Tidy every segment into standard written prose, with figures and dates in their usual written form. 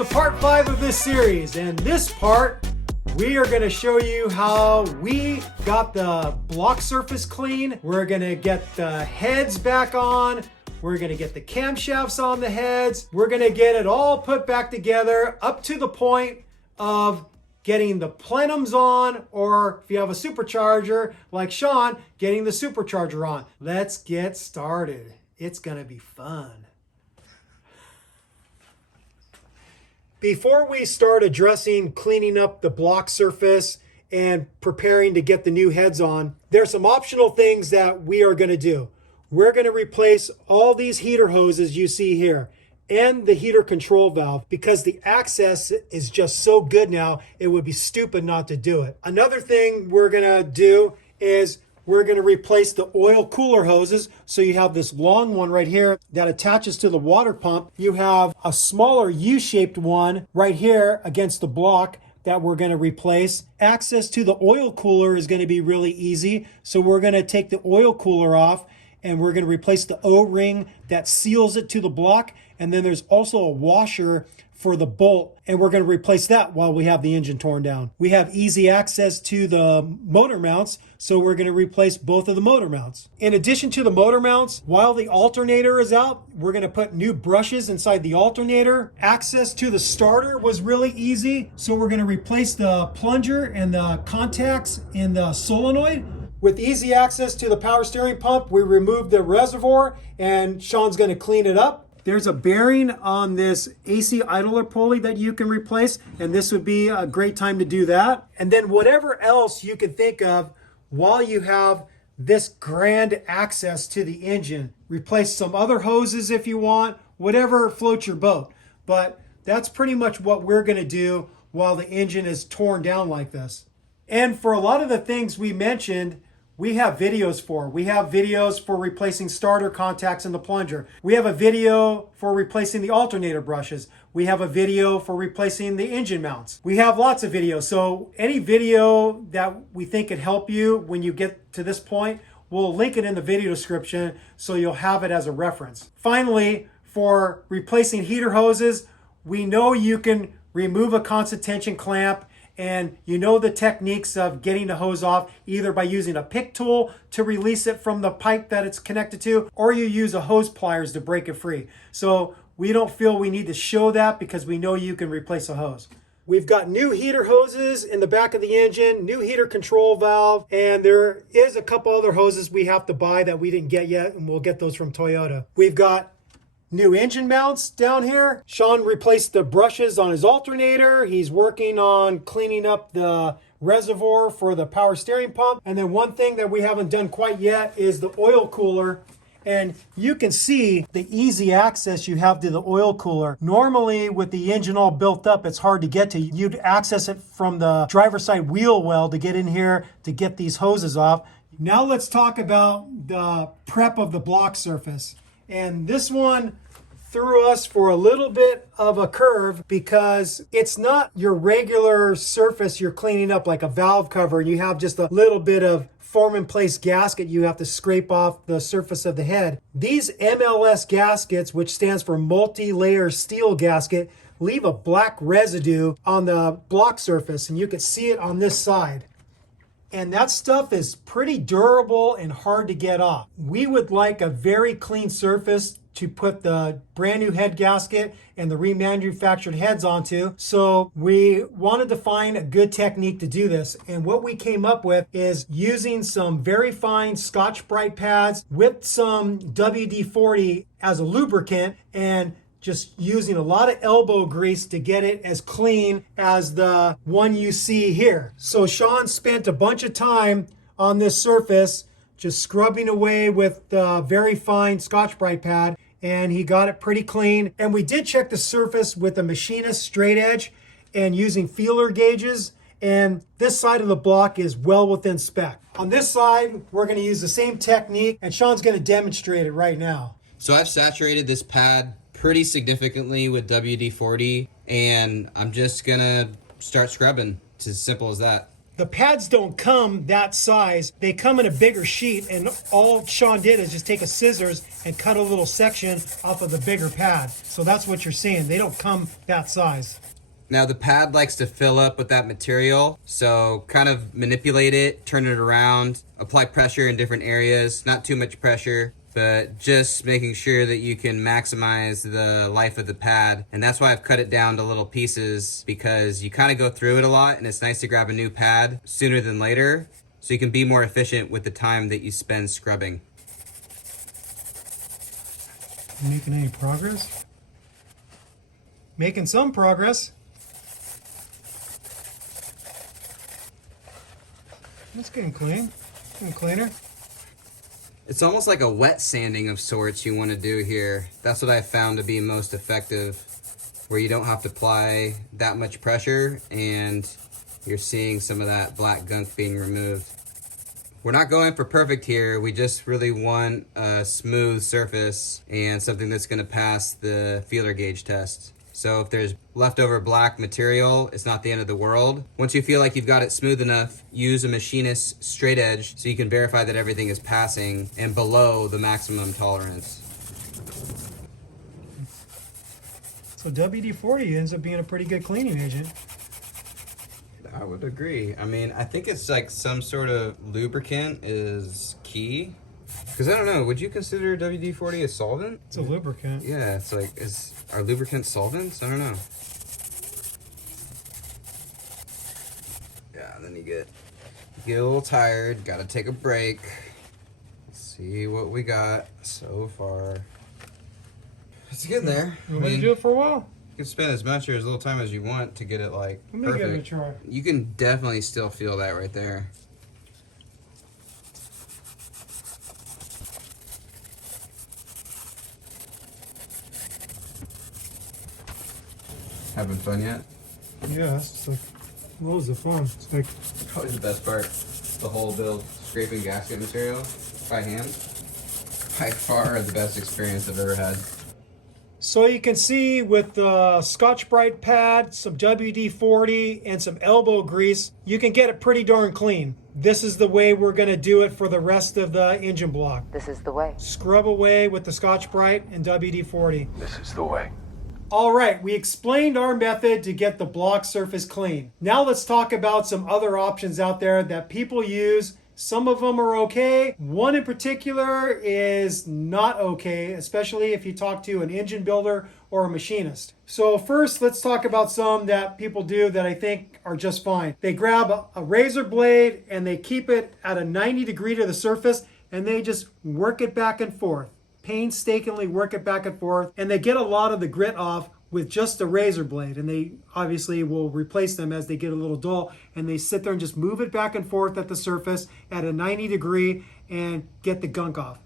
to part 5 of this series. In this part, we are going to show you how we got the block surface clean. We're going to get the heads back on. We're going to get the camshafts on the heads. We're going to get it all put back together up to the point of getting the plenums on, or if you have a supercharger like Sean, getting the supercharger on. Let's get started. It's going to be fun. Before we start addressing cleaning up the block surface and preparing to get the new heads on, there's some optional things that we are going to do. We're going to replace all these heater hoses you see here and the heater control valve because the access is just so good now, it would be stupid not to do it. Another thing we're going to do is we're going to replace the oil cooler hoses. So you have this long one right here that attaches to the water pump. You have a smaller U-shaped one right here against the block that we're going to replace. Access to the oil cooler is going to be really easy. So we're going to take the oil cooler off and we're going to replace the O-ring that seals it to the block. And then there's also a washer for the bolt, and we're going to replace that while we have the engine torn down. We have easy access to the motor mounts, so we're going to replace both of the motor mounts. In addition to the motor mounts, while the alternator is out, we're going to put new brushes inside the alternator. Access to the starter was really easy, so we're going to replace the plunger and the contacts in the solenoid. With easy access to the power steering pump, we removed the reservoir, and Sean's going to clean it up. There's a bearing on this AC idler pulley that you can replace, and this would be a great time to do that. And then whatever else you can think of while you have this grand access to the engine. Replace some other hoses if you want, whatever floats your boat. But that's pretty much what we're going to do while the engine is torn down like this. And for a lot of the things we mentioned, we have videos for. We have videos for replacing starter contacts in the plunger. We have a video for replacing the alternator brushes. We have a video for replacing the engine mounts. We have lots of videos. So any video that we think could help you when you get to this point, we'll link it in the video description so you'll have it as a reference. Finally, for replacing heater hoses, we know you can remove a constant tension clamp, and you know the techniques of getting the hose off either by using a pick tool to release it from the pipe that it's connected to, or you use a hose pliers to break it free. So we don't feel we need to show that because we know you can replace a hose. We've got new heater hoses in the back of the engine, new heater control valve, and there is a couple other hoses we have to buy that we didn't get yet, and we'll get those from Toyota. We've got new engine mounts down here. Sean replaced the brushes on his alternator. He's working on cleaning up the reservoir for the power steering pump. And then one thing that we haven't done quite yet is the oil cooler. And you can see the easy access you have to the oil cooler. Normally with the engine all built up, it's hard to get to. You'd access it from the driver's side wheel well to get in here to get these hoses off. Now let's talk about the prep of the block surface. And this one threw us for a little bit of a curve because it's not your regular surface you're cleaning up like a valve cover and you have just a little bit of form in place gasket you have to scrape off the surface of the head. These MLS gaskets, which stands for multi-layer steel gasket, leave a black residue on the block surface, and you can see it on this side. And that stuff is pretty durable and hard to get off. We would like a very clean surface to put the brand new head gasket and the remanufactured heads onto. So we wanted to find a good technique to do this. And what we came up with is using some very fine Scotch-Brite pads with some WD-40 as a lubricant and just using a lot of elbow grease to get it as clean as the one you see here. So Sean spent a bunch of time on this surface just scrubbing away with the very fine Scotch-Brite pad, and he got it pretty clean. And we did check the surface with a machinist straight edge and using feeler gauges, and this side of the block is well within spec. On this side, we're going to use the same technique, and Sean's going to demonstrate it right now. So I've saturated this pad pretty significantly with WD-40, and I'm just gonna start scrubbing. It's as simple as that. The pads don't come that size. They come in a bigger sheet, and all Sean did is just take a scissors and cut a little section off of the bigger pad. So that's what you're seeing. They don't come that size. Now the pad likes to fill up with that material, so kind of manipulate it, turn it around, apply pressure in different areas, not too much pressure, but just making sure that you can maximize the life of the pad. And that's why I've cut it down to little pieces, because you kind of go through it a lot, and it's nice to grab a new pad sooner than later, so you can be more efficient with the time that you spend scrubbing. Making any progress? Making some progress. It's getting clean. Getting cleaner. It's almost like a wet sanding of sorts you want to do here. That's what I found to be most effective, where you don't have to apply that much pressure and you're seeing some of that black gunk being removed. We're not going for perfect here. We just really want a smooth surface and something that's going to pass the feeler gauge test. So if there's leftover black material, it's not the end of the world. Once you feel like you've got it smooth enough, use a machinist's straight edge so you can verify that everything is passing and below the maximum tolerance. So WD-40 ends up being a pretty good cleaning agent. I would agree. I mean, I think it's like some sort of lubricant is key. Because I don't know, would you consider WD-40 a solvent? It's a lubricant. Yeah, it's like, are lubricants solvents? I don't know. Yeah, then you get a little tired, gotta take a break. Let's see what we got so far. It's getting there. You want to do it for a while? You can spend as much or as little time as you want to get it like Let me perfect. give it a try. You can definitely still feel that right there. Having fun yet? Yeah, it's like loads of fun. It's like Probably the best part, the whole build, scraping gasket material by hand. By far the best experience I've ever had. so you can see with the Scotch-Brite pad, some WD-40, and some elbow grease, you can get it pretty darn clean. This is the way we're going to do it for the rest of the engine block. This is the way. Scrub away with the Scotch-Brite and WD-40. This is the way. All right, we explained our method to get the block surface clean. Now let's talk about some other options out there that people use. Some of them are okay. One in particular is not okay, especially if you talk to an engine builder or a machinist. So first, let's talk about some that people do that I think are just fine. They grab a razor blade and they keep it at a 90 degree to the surface and they just work it back and forth. Painstakingly work it back and forth, and they get a lot of the grit off with just a razor blade, and they obviously will replace them as they get a little dull, and they sit there and just move it back and forth at the surface at a 90 degree and get the gunk off.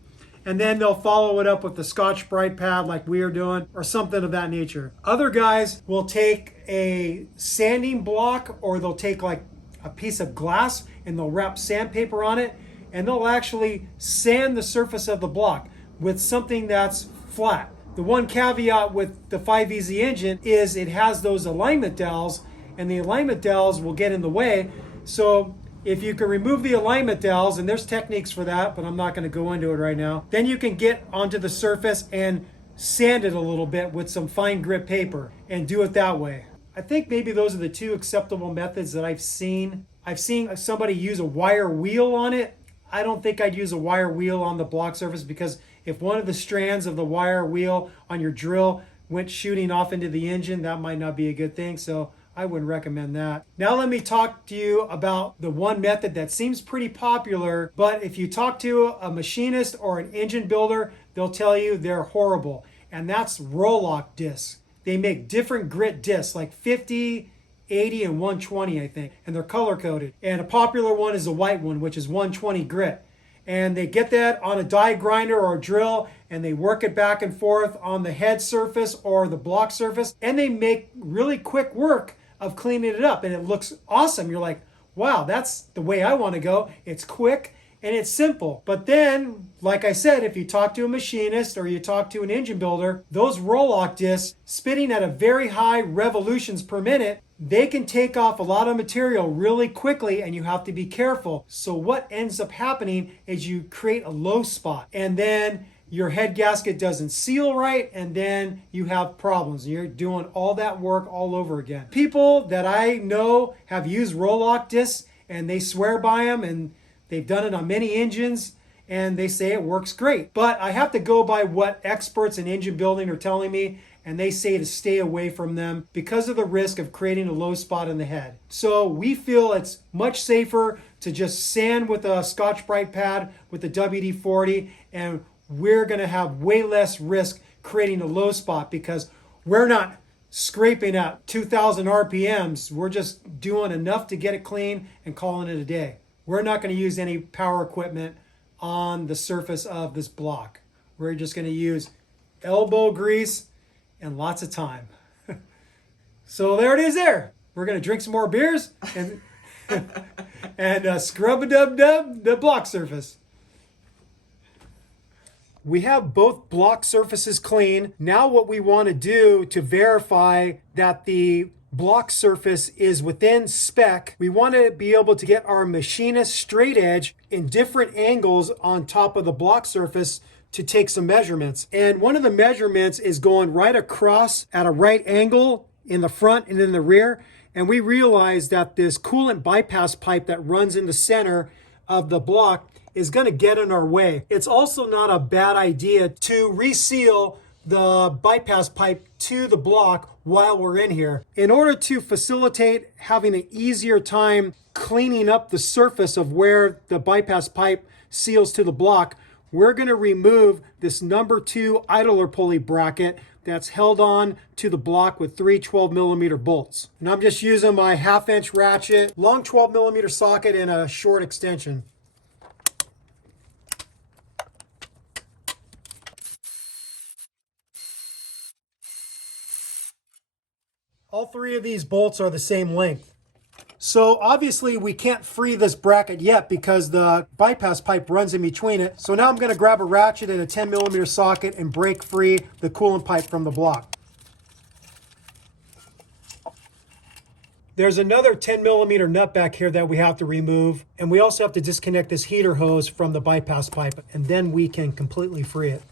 And then they'll follow it up with the Scotch-Brite pad like we are doing, or something of that nature. Other guys will take a sanding block, or they'll take like a piece of glass and they'll wrap sandpaper on it, and they'll actually sand the surface of the block with something that's flat. The one caveat with the 5VZ engine is it has those alignment dowels, and the alignment dowels will get in the way. So if you can remove the alignment dowels, and there's techniques for that, but I'm not going to go into it right now, then you can get onto the surface and sand it a little bit with some fine grit paper and do it that way. I think maybe those are the two acceptable methods that I've seen. I've seen somebody use a wire wheel on it. I don't think I'd use a wire wheel on the block surface, because if one of the strands of the wire wheel on your drill went shooting off into the engine, that might not be a good thing. So I wouldn't recommend that. Now let me talk to you about the one method that seems pretty popular, but if you talk to a machinist or an engine builder, they'll tell you they're horrible. And that's roll-lock discs. They make different grit discs, like 50, 80, and 120, I think. And they're color-coded. And a popular one is a white one, which is 120 grit. And they get that on a die grinder or a drill, and they work it back and forth on the head surface or the block surface, and they make really quick work of cleaning it up, and it looks awesome. You're like, wow, that's the way I want to go. It's quick, And it's simple. But then, like I said, if you talk to a machinist or you talk to an engine builder, those roll-lock discs spinning at a very high revolutions per minute, they can take off a lot of material really quickly, and you have to be careful. So what ends up happening is you create a low spot, and then your head gasket doesn't seal right, and then you have problems. You're doing all that work all over again. People that I know have used roll-lock discs, and they swear by them, and they've done it on many engines, and they say it works great. But I have to go by what experts in engine building are telling me, and they say to stay away from them because of the risk of creating a low spot in the head. So we feel it's much safer to just sand with a Scotch-Brite pad with the WD-40, and we're going to have way less risk creating a low spot because we're not scraping at 2,000 RPMs. We're just doing enough to get it clean and calling it a day. We're not going to use any power equipment on the surface of this block. We're just going to use elbow grease and lots of time. So there it is there. We're going to drink some more beers and, and scrub-a-dub-dub the block surface. We have both block surfaces clean. Now what we want to do to verify that the block surface is within spec, we want to be able to get our machinist straight edge in different angles on top of the block surface to take some measurements. And one of the measurements is going right across at a right angle in the front and in the rear. And we realize that this coolant bypass pipe that runs in the center of the block is going to get in our way. It's also not a bad idea to reseal the bypass pipe to the block while we're in here. In order to facilitate having an easier time cleaning up the surface of where the bypass pipe seals to the block, we're going to remove this number 2 idler pulley bracket that's held on to the block with 3 12mm bolts. And I'm just using my 1/2-inch ratchet, long 12mm socket, and a short extension. All 3 of these bolts are the same length. So obviously we can't free this bracket yet because the bypass pipe runs in between it. So now I'm going to grab a ratchet and a 10mm socket and break free the coolant pipe from the block. There's another 10mm nut back here that we have to remove, and we also have to disconnect this heater hose from the bypass pipe, and then we can completely free it.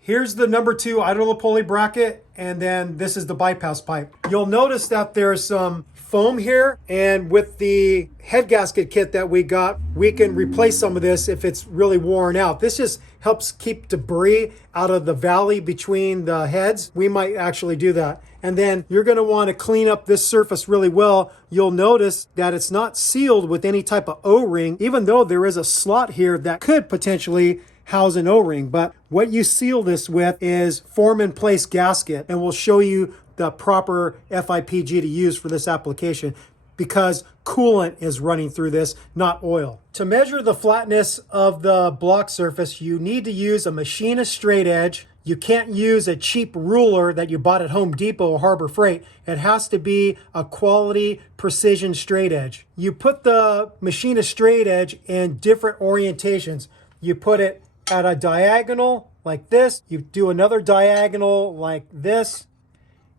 Here's the number 2 idler pulley bracket, and then this is the bypass pipe. You'll notice that there's some foam here, and with the head gasket kit that we got, we can replace some of this if it's really worn out. This just helps keep debris out of the valley between the heads. We might actually do that. And then you're going to want to clean up this surface really well. You'll notice that it's not sealed with any type of O-ring, even though there is a slot here that could potentially house an O-ring. But what you seal this with is form in place gasket, and we'll show you the proper FIPG to use for this application because coolant is running through this, not oil. To measure the flatness of the block surface, you need to use a machinist straight edge. You can't use a cheap ruler that you bought at Home Depot or Harbor Freight. It has to be a quality precision straight edge. You put the machinist straight edge in different orientations. You put it at a diagonal like this. You do another diagonal like this.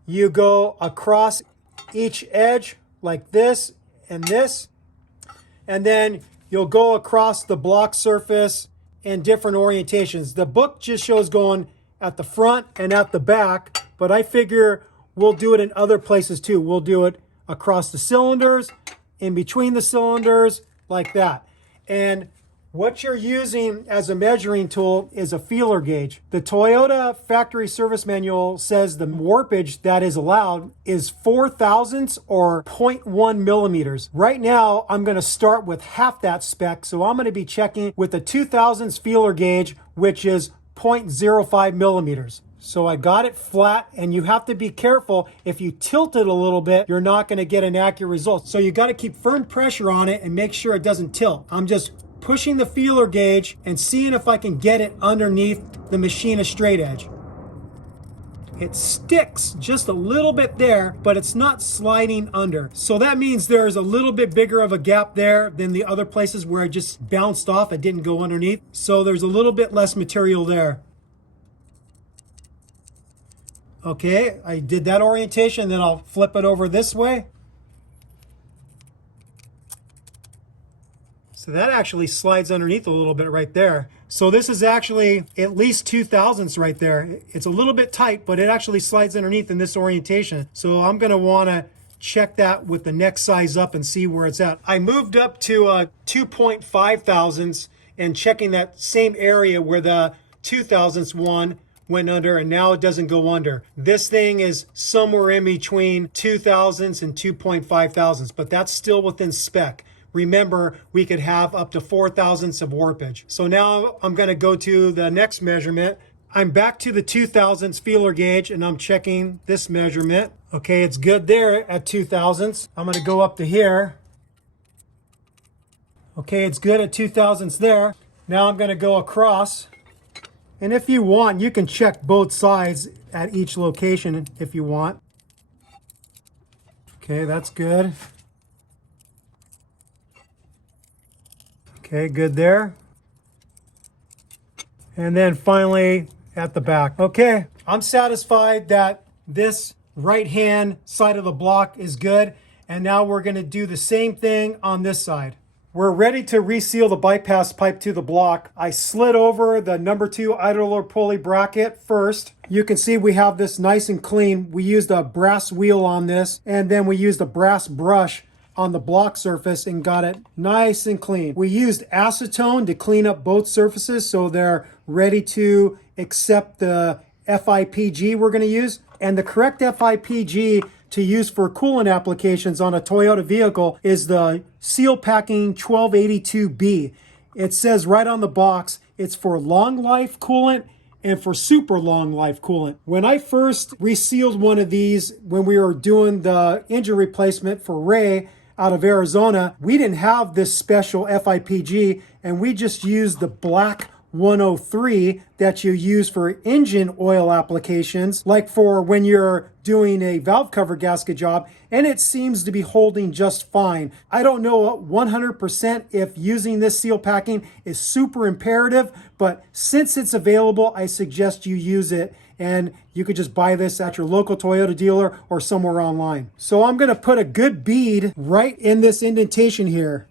You go across each edge like this, and then you'll go across the block surface in different orientations. The book just shows going at the front and at the back, but I figure we'll do it in other places too. We'll do it across the cylinders, in between the cylinders, like that. And what you're using as a measuring tool is a feeler gauge. The Toyota factory service manual says the warpage that is allowed is 4 thousandths or 0.1 millimeters. Right now, I'm going to start with half that spec, so I'm going to be checking with the 2 thousandths feeler gauge, which is 0.05 millimeters. So I got it flat, and you have to be careful. If you tilt it a little bit, you're not going to get an accurate result. So you got to keep firm pressure on it and make sure it doesn't tilt. I'm just pushing the feeler gauge and seeing if I can get it underneath the machinist straight edge. It sticks just a little bit there, but it's not sliding under. So that means there's a little bit bigger of a gap there than the other places where it just bounced off. It didn't go underneath. So there's a little bit less material there. Okay, I did that orientation, then I'll flip it over this way. So that actually slides underneath a little bit right there. So this is actually at least 2 thousandths right there. It's a little bit tight, but it actually slides underneath in this orientation. So I'm gonna wanna check that with the next size up and see where it's at. I moved up to 2.5 thousandths and checking that same area where the 2 thousandths one went under, and now it doesn't go under. This thing is somewhere in between 2 thousandths and 2.5 thousandths, but that's still within spec. Remember, we could have up to 4 thousandths of warpage. So now I'm going to go to the next measurement. I'm back to the 2 thousandths feeler gauge, and I'm checking this measurement. Okay, it's good there at 2 thousandths. I'm going to go up to here. Okay, it's good at 2 thousandths there. Now I'm going to go across. And if you want, you can check both sides at each location if you want. Okay, that's good. Okay, good there. And then finally at the back. Okay, I'm satisfied that this right-hand side of the block is good. And now we're gonna do the same thing on this side. We're ready to reseal the bypass pipe to the block. I slid over the number 2 idler pulley bracket first. You can see we have this nice and clean. We used a brass wheel on this, and then we used a brass brush on the block surface and got it nice and clean. We used acetone to clean up both surfaces so they're ready to accept the FIPG we're going to use. And the correct FIPG to use for coolant applications on a Toyota vehicle is the Seal Packing 1282B. It says right on the box, it's for long life coolant and for super long life coolant. When I first resealed one of these, when we were doing the engine replacement for Ray out of Arizona, we didn't have this special FIPG, and we just used the black 103 that you use for engine oil applications, like for when you're doing a valve cover gasket job, and it seems to be holding just fine. I don't know 100% if using this seal packing is super imperative, but since it's available, I suggest you use it, and you could just buy this at your local Toyota dealer or somewhere online. So I'm gonna put a good bead right in this indentation here.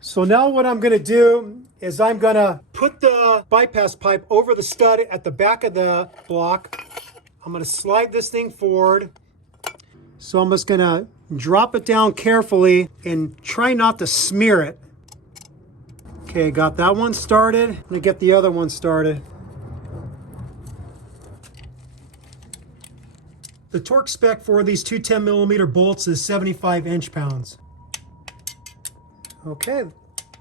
So now what I'm gonna do is I'm gonna put the bypass pipe over the stud at the back of the block. I'm gonna slide this thing forward. So I'm just gonna drop it down carefully and try not to smear it. Okay, got that one started. I'm gonna get the other one started. The torque spec for these two 10mm bolts is 75 inch-pounds. Okay,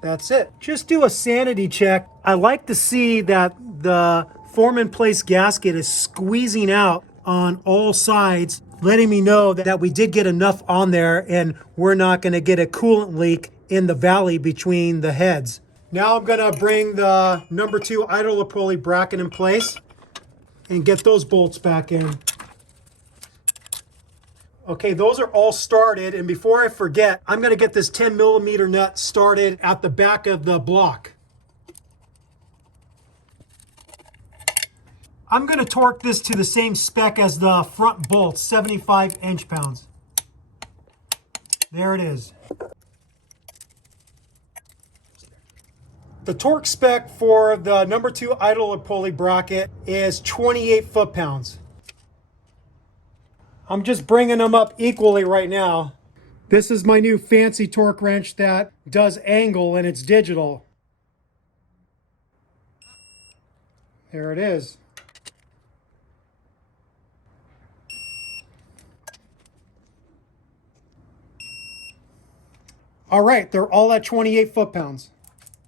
that's it. Just do a sanity check. I like to see that the form-in-place gasket is squeezing out on all sides, letting me know that we did get enough on there and we're not going to get a coolant leak in the valley between the heads. Now I'm going to bring the number 2 idler pulley bracket in place and get those bolts back in. Okay, those are all started, and before I forget, I'm gonna get this 10mm nut started at the back of the block. I'm gonna torque this to the same spec as the front bolts, 75 inch-pounds. There it is. The torque spec for the number 2 idler pulley bracket is 28 foot-pounds. I'm just bringing them up equally right now. This is my new fancy torque wrench that does angle, and it's digital. There it is. All right, they're all at 28 foot-pounds.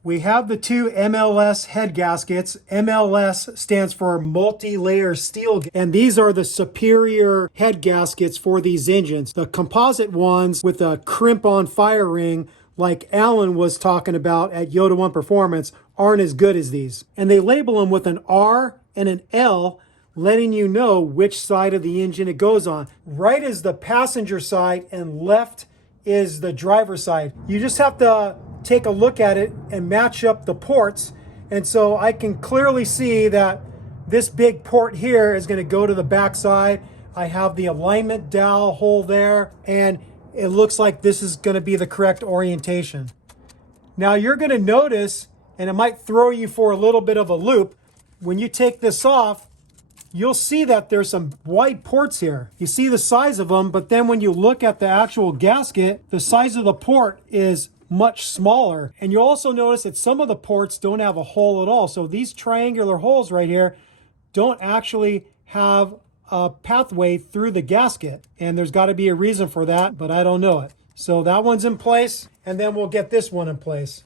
We have the 2 MLS head gaskets. MLS stands for multi-layer steel, and these are the superior head gaskets for these engines. The composite ones with a crimp-on fire ring, like Alan was talking about at Yoda One Performance, aren't as good as these. And they label them with an R and an L, letting you know which side of the engine it goes on. Right is the passenger side and left is the driver's side. You just have to take a look at it and match up the ports. And so I can clearly see that this big port here is going to go to the back side. I have the alignment dowel hole there, and it looks like this is going to be the correct orientation. Now you're going to notice, and it might throw you for a little bit of a loop, when you take this off, you'll see that there's some wide ports here. You see the size of them, but then when you look at the actual gasket, the size of the port is much smaller. And you'll also notice that some of the ports don't have a hole at all. So these triangular holes right here don't actually have a pathway through the gasket. And there's got to be a reason for that, but I don't know it. So that one's in place, and then we'll get this one in place.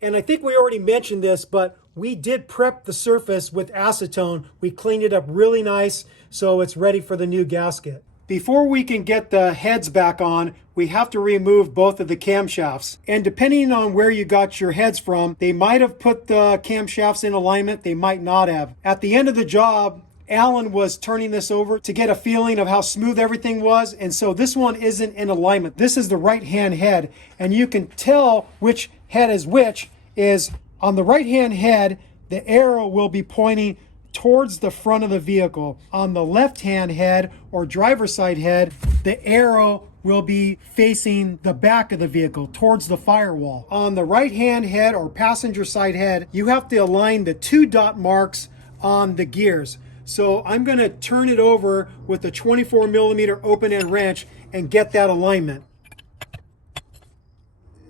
And I think we already mentioned this, but we did prep the surface with acetone. We cleaned it up really nice, so it's ready for the new gasket. Before we can get the heads back on, we have to remove both of the camshafts. And depending on where you got your heads from, they might have put the camshafts in alignment, they might not have. At the end of the job, Alan was turning this over to get a feeling of how smooth everything was, and so this one isn't in alignment. This is the right-hand head, and you can tell which head is which. Is on the right-hand head, the arrow will be pointing towards the front of the vehicle. On the left-hand head or driver's side head, the arrow will be facing the back of the vehicle towards the firewall. On the right-hand head or passenger side head, you have to align the 2 dot marks on the gears. So I'm going to turn it over with a 24mm open-end wrench and get that alignment.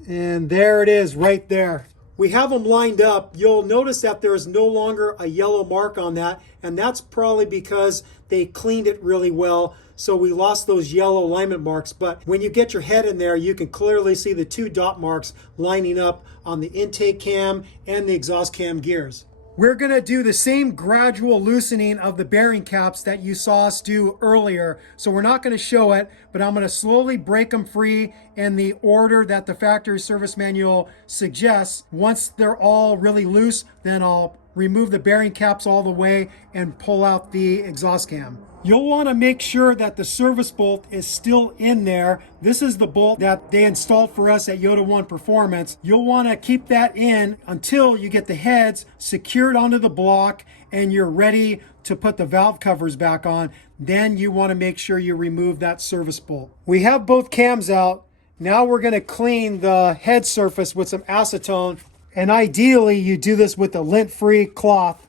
And there it is right there. We have them lined up. You'll notice that there is no longer a yellow mark on that, and that's probably because they cleaned it really well, so we lost those yellow alignment marks. But when you get your head in there, you can clearly see the 2 dot marks lining up on the intake cam and the exhaust cam gears. We're going to do the same gradual loosening of the bearing caps that you saw us do earlier. So we're not going to show it, but I'm going to slowly break them free in the order that the factory service manual suggests. Once they're all really loose, then I'll remove the bearing caps all the way and pull out the exhaust cam. You'll want to make sure that the service bolt is still in there. This is the bolt that they installed for us at Yoda One Performance. You'll want to keep that in until you get the heads secured onto the block and you're ready to put the valve covers back on. Then you want to make sure you remove that service bolt. We have both cams out. Now we're going to clean the head surface with some acetone. And ideally you do this with a lint-free cloth.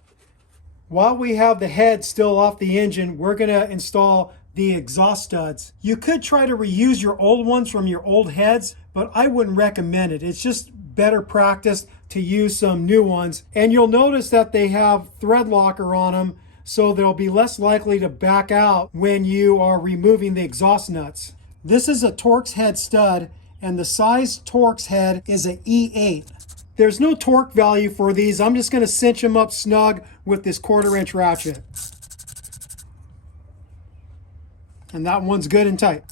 While we have the head still off the engine, we're going to install the exhaust studs. You could try to reuse your old ones from your old heads, but I wouldn't recommend it. It's just better practice to use some new ones. And you'll notice that they have thread locker on them, so they'll be less likely to back out when you are removing the exhaust nuts. This is a Torx head stud, and the size Torx head is an E8. There's no torque value for these. I'm just going to cinch them up snug with this 1/4 inch ratchet. And that one's good and tight.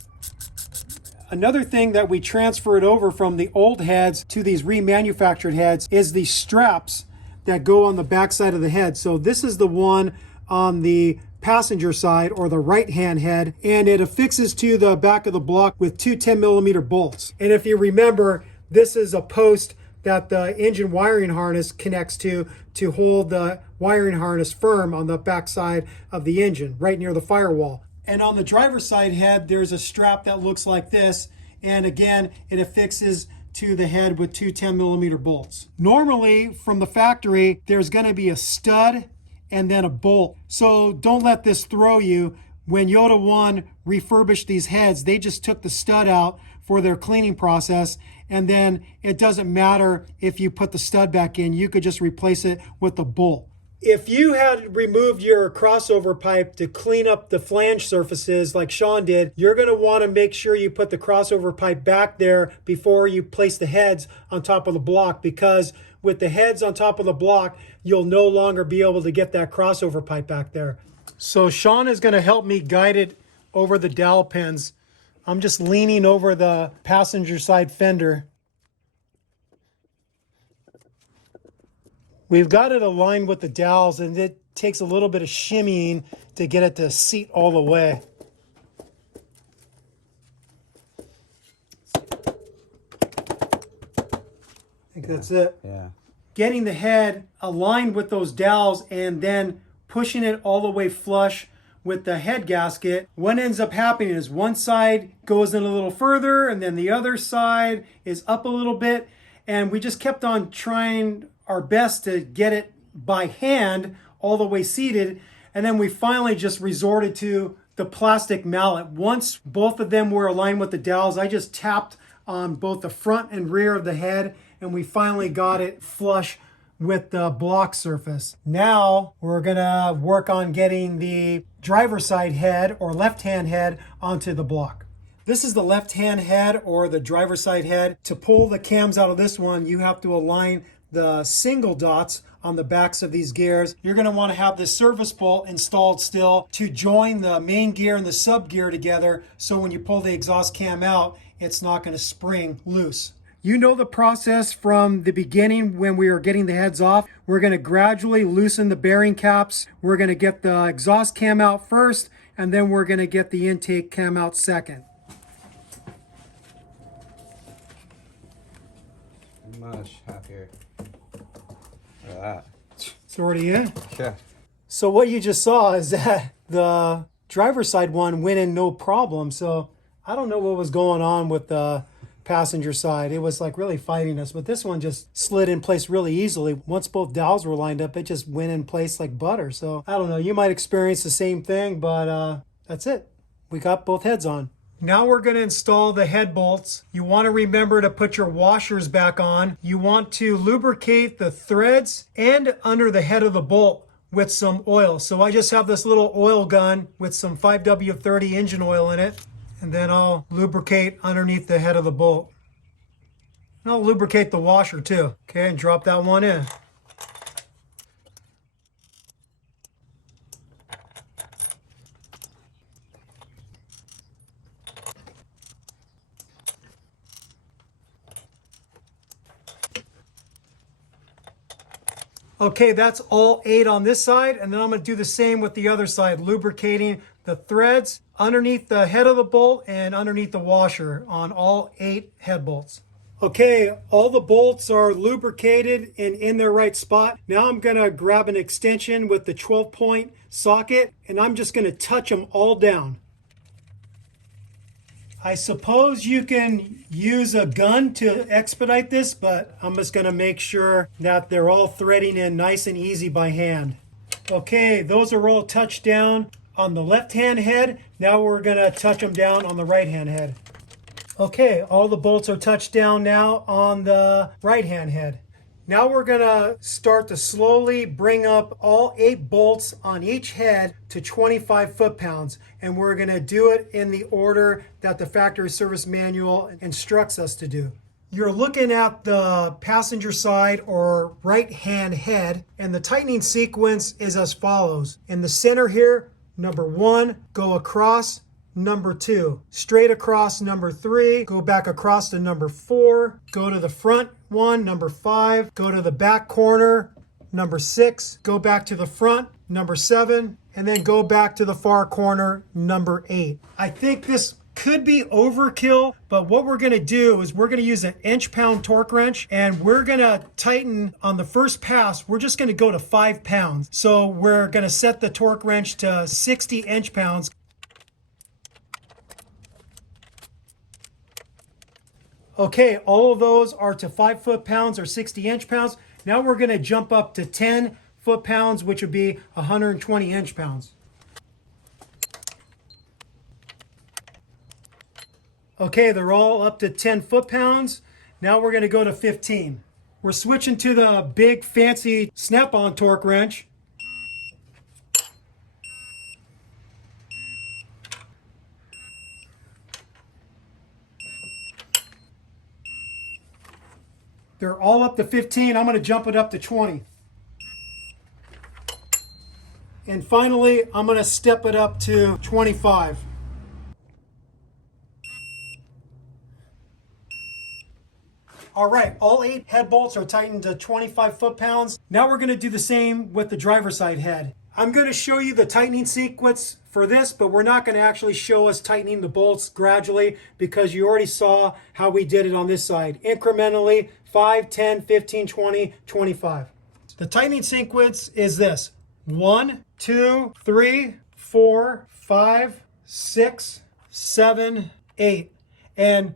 Another thing that we transferred over from the old heads to these remanufactured heads is the straps that go on the back side of the head. So this is the one on the passenger side or the right hand head, and it affixes to the back of the block with 2 10mm bolts. And if you remember, this is a post that the engine wiring harness connects to hold the wiring harness firm on the back side of the engine, right near the firewall. And on the driver's side head, there's a strap that looks like this. And again, it affixes to the head with 2 10mm bolts. Normally, from the factory, there's going to be a stud and then a bolt. So don't let this throw you. When Yoda One refurbished these heads, they just took the stud out for their cleaning process, and then it doesn't matter if you put the stud back in, you could just replace it with the bolt. If you had removed your crossover pipe to clean up the flange surfaces like Sean did, you're going to want to make sure you put the crossover pipe back there before you place the heads on top of the block, because with the heads on top of the block, you'll no longer be able to get that crossover pipe back there. So Sean is going to help me guide it over the dowel pins. I'm just leaning over the passenger side fender. We've got it aligned with the dowels, and it takes a little bit of shimmying to get it to seat all the way. I think that's it. Yeah. Getting the head aligned with those dowels and then pushing it all the way flush with the head gasket. What ends up happening is one side goes in a little further and then the other side is up a little bit. And we just kept on trying our best to get it by hand all the way seated. And then we finally just resorted to the plastic mallet. Once both of them were aligned with the dowels, I just tapped on both the front and rear of the head, and we finally got it flush with the block surface. Now we're gonna work on getting the driver's side head or left-hand head onto the block. This is the left-hand head or the driver's side head. To pull the cams out of this one, you have to align the single dots on the backs of these gears. You're going to want to have this service bolt installed still to join the main gear and the sub gear together, so when you pull the exhaust cam out, it's not going to spring loose. You know the process from the beginning when we are getting the heads off. We're going to gradually loosen the bearing caps. We're going to get the exhaust cam out first, and then we're going to get the intake cam out second. Much happier. Look at that. It's already in. Yeah. So what you just saw is that the driver's side one went in no problem. So I don't know what was going on with the passenger side. It was like really fighting us, but this one just slid in place really easily. Once both dowels were lined up, it just went in place like butter. So I don't know, you might experience the same thing, but that's it. We got both heads on. Now we're going to install the head bolts. You want to remember to put your washers back on. You want to lubricate the threads and under the head of the bolt with some oil. So I just have this little oil gun with some 5W30 engine oil in it. And then I'll lubricate underneath the head of the bolt. And I'll lubricate the washer too. Okay, and drop that one in. Okay, that's all 8 on this side, and then I'm going to do the same with the other side, lubricating the threads underneath the head of the bolt and underneath the washer on all 8 head bolts. Okay, all the bolts are lubricated and in their right spot. Now I'm going to grab an extension with the 12-point socket, and I'm just going to touch them all down. I suppose you can use a gun to expedite this, but I'm just going to make sure that they're all threading in nice and easy by hand. Okay, those are all touched down on the left-hand head. Now we're going to touch them down on the right-hand head. Okay, all the bolts are touched down now on the right-hand head. Now we're going to start to slowly bring up all 8 bolts on each head to 25 foot-pounds. And we're going to do it in the order that the factory service manual instructs us to do. You're looking at the passenger side or right-hand head, and the tightening sequence is as follows. In the center here, number 1, go across. Number 2, straight across. Number 3, go back across to number 4, go to the front one. Number 5, go to the back corner. Number 6, go back to the front. Number 7, and then go back to the far corner. Number 8. I think this could be overkill, but what we're going to do is we're going to use an inch-pound torque wrench, and we're going to tighten on the first pass. We're just going to go to 5 pounds. So we're going to set the torque wrench to 60 inch-pounds. Okay, all of those are to 5 foot-pounds or 60 inch-pounds. Now we're going to jump up to 10 foot-pounds, which would be 120 inch-pounds. Okay, they're all up to 10 foot-pounds. Now we're going to go to 15. We're switching to the big fancy snap-on torque wrench. They're all up to 15. I'm going to jump it up to 20. And finally, I'm going to step it up to 25. All right, all 8 head bolts are tightened to 25 foot-pounds. Now we're going to do the same with the driver's side head. I'm going to show you the tightening sequence for this, but we're not going to actually show us tightening the bolts gradually because you already saw how we did it on this side. Incrementally, 5, 10, 15, 20, 25. The tightening sequence is this. 1, 2, 3, 4, 5, 6, 7, 8. And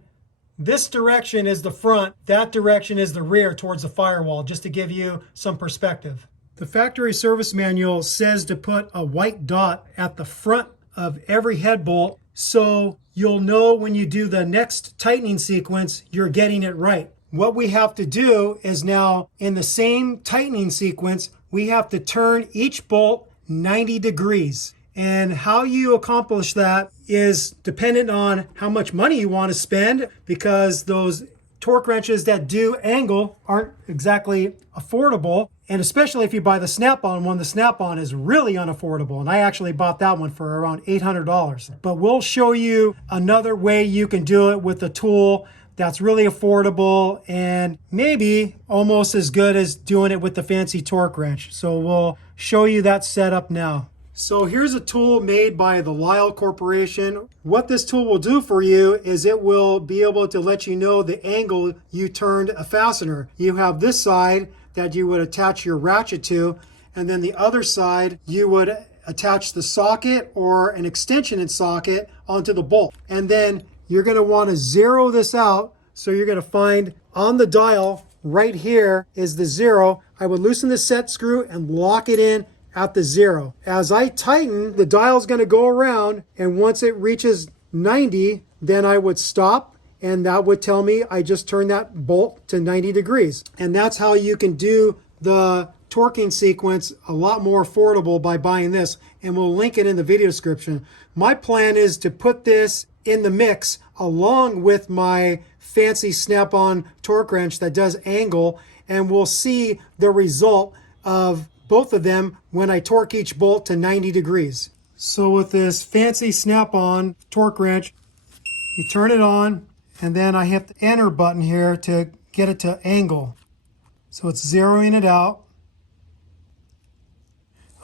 this direction is the front, that direction is the rear towards the firewall, just to give you some perspective. The factory service manual says to put a white dot at the front of every head bolt so you'll know when you do the next tightening sequence, you're getting it right. What we have to do is now, in the same tightening sequence, we have to turn each bolt 90 degrees. And how you accomplish that is dependent on how much money you want to spend, because those torque wrenches that do angle aren't exactly affordable. And especially if you buy the snap-on one, the snap-on is really unaffordable. And I actually bought that one for around $800. But we'll show you another way you can do it with a tool that's really affordable and maybe almost as good as doing it with the fancy torque wrench. So we'll show you that setup now. So here's a tool made by the Lyle Corporation. What this tool will do for you is it will be able to let you know the angle you turned a fastener. You have this side that you would attach your ratchet to, and then the other side you would attach the socket or an extension in socket onto the bolt. And then you're going to want to zero this out. So you're going to find on the dial right here is the 0. I would loosen the set screw and lock it in at the 0. As I tighten, the dial is going to go around, and once it reaches 90, then I would stop, and that would tell me I just turned that bolt to 90 degrees. And that's how you can do the torquing sequence a lot more affordable by buying this, and we'll link it in the video description. My plan is to put this in the mix along with my fancy snap-on torque wrench that does angle, and we'll see the result of both of them when I torque each bolt to 90 degrees. So with this fancy snap-on torque wrench, you turn it on, and then I hit the enter button here to get it to angle. So it's zeroing it out.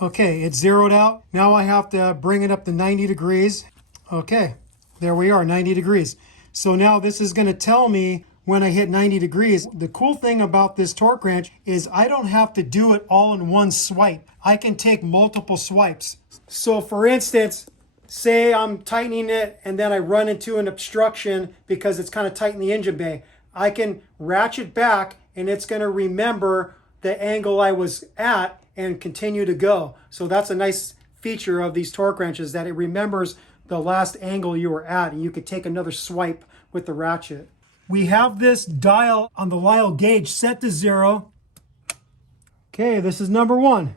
Okay, it's zeroed out. Now I have to bring it up to 90 degrees. Okay, there we are, 90 degrees. So now this is going to tell me when I hit 90 degrees. The cool thing about this torque wrench is I don't have to do it all in one swipe. I can take multiple swipes. So for instance, say I'm tightening it and then I run into an obstruction because it's kind of tight in the engine bay. I can ratchet back and it's going to remember the angle I was at and continue to go. So that's a nice feature of these torque wrenches, that it remembers the last angle you were at, and you could take another swipe with the ratchet. We have this dial on the Lyle gauge set to 0. Okay, this is number 1.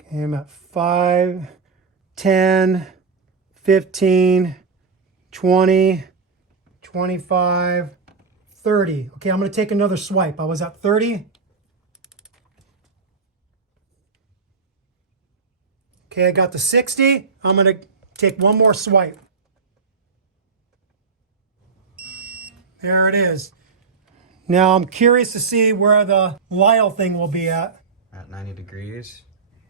Okay, I'm at 5, 10, 15, 20, 25, 30. Okay, I'm going to take another swipe. I was at 30. Okay, I got to 60. I'm going to take one more swipe. There it is. Now I'm curious to see where the Lyle thing will be at. At 90 degrees.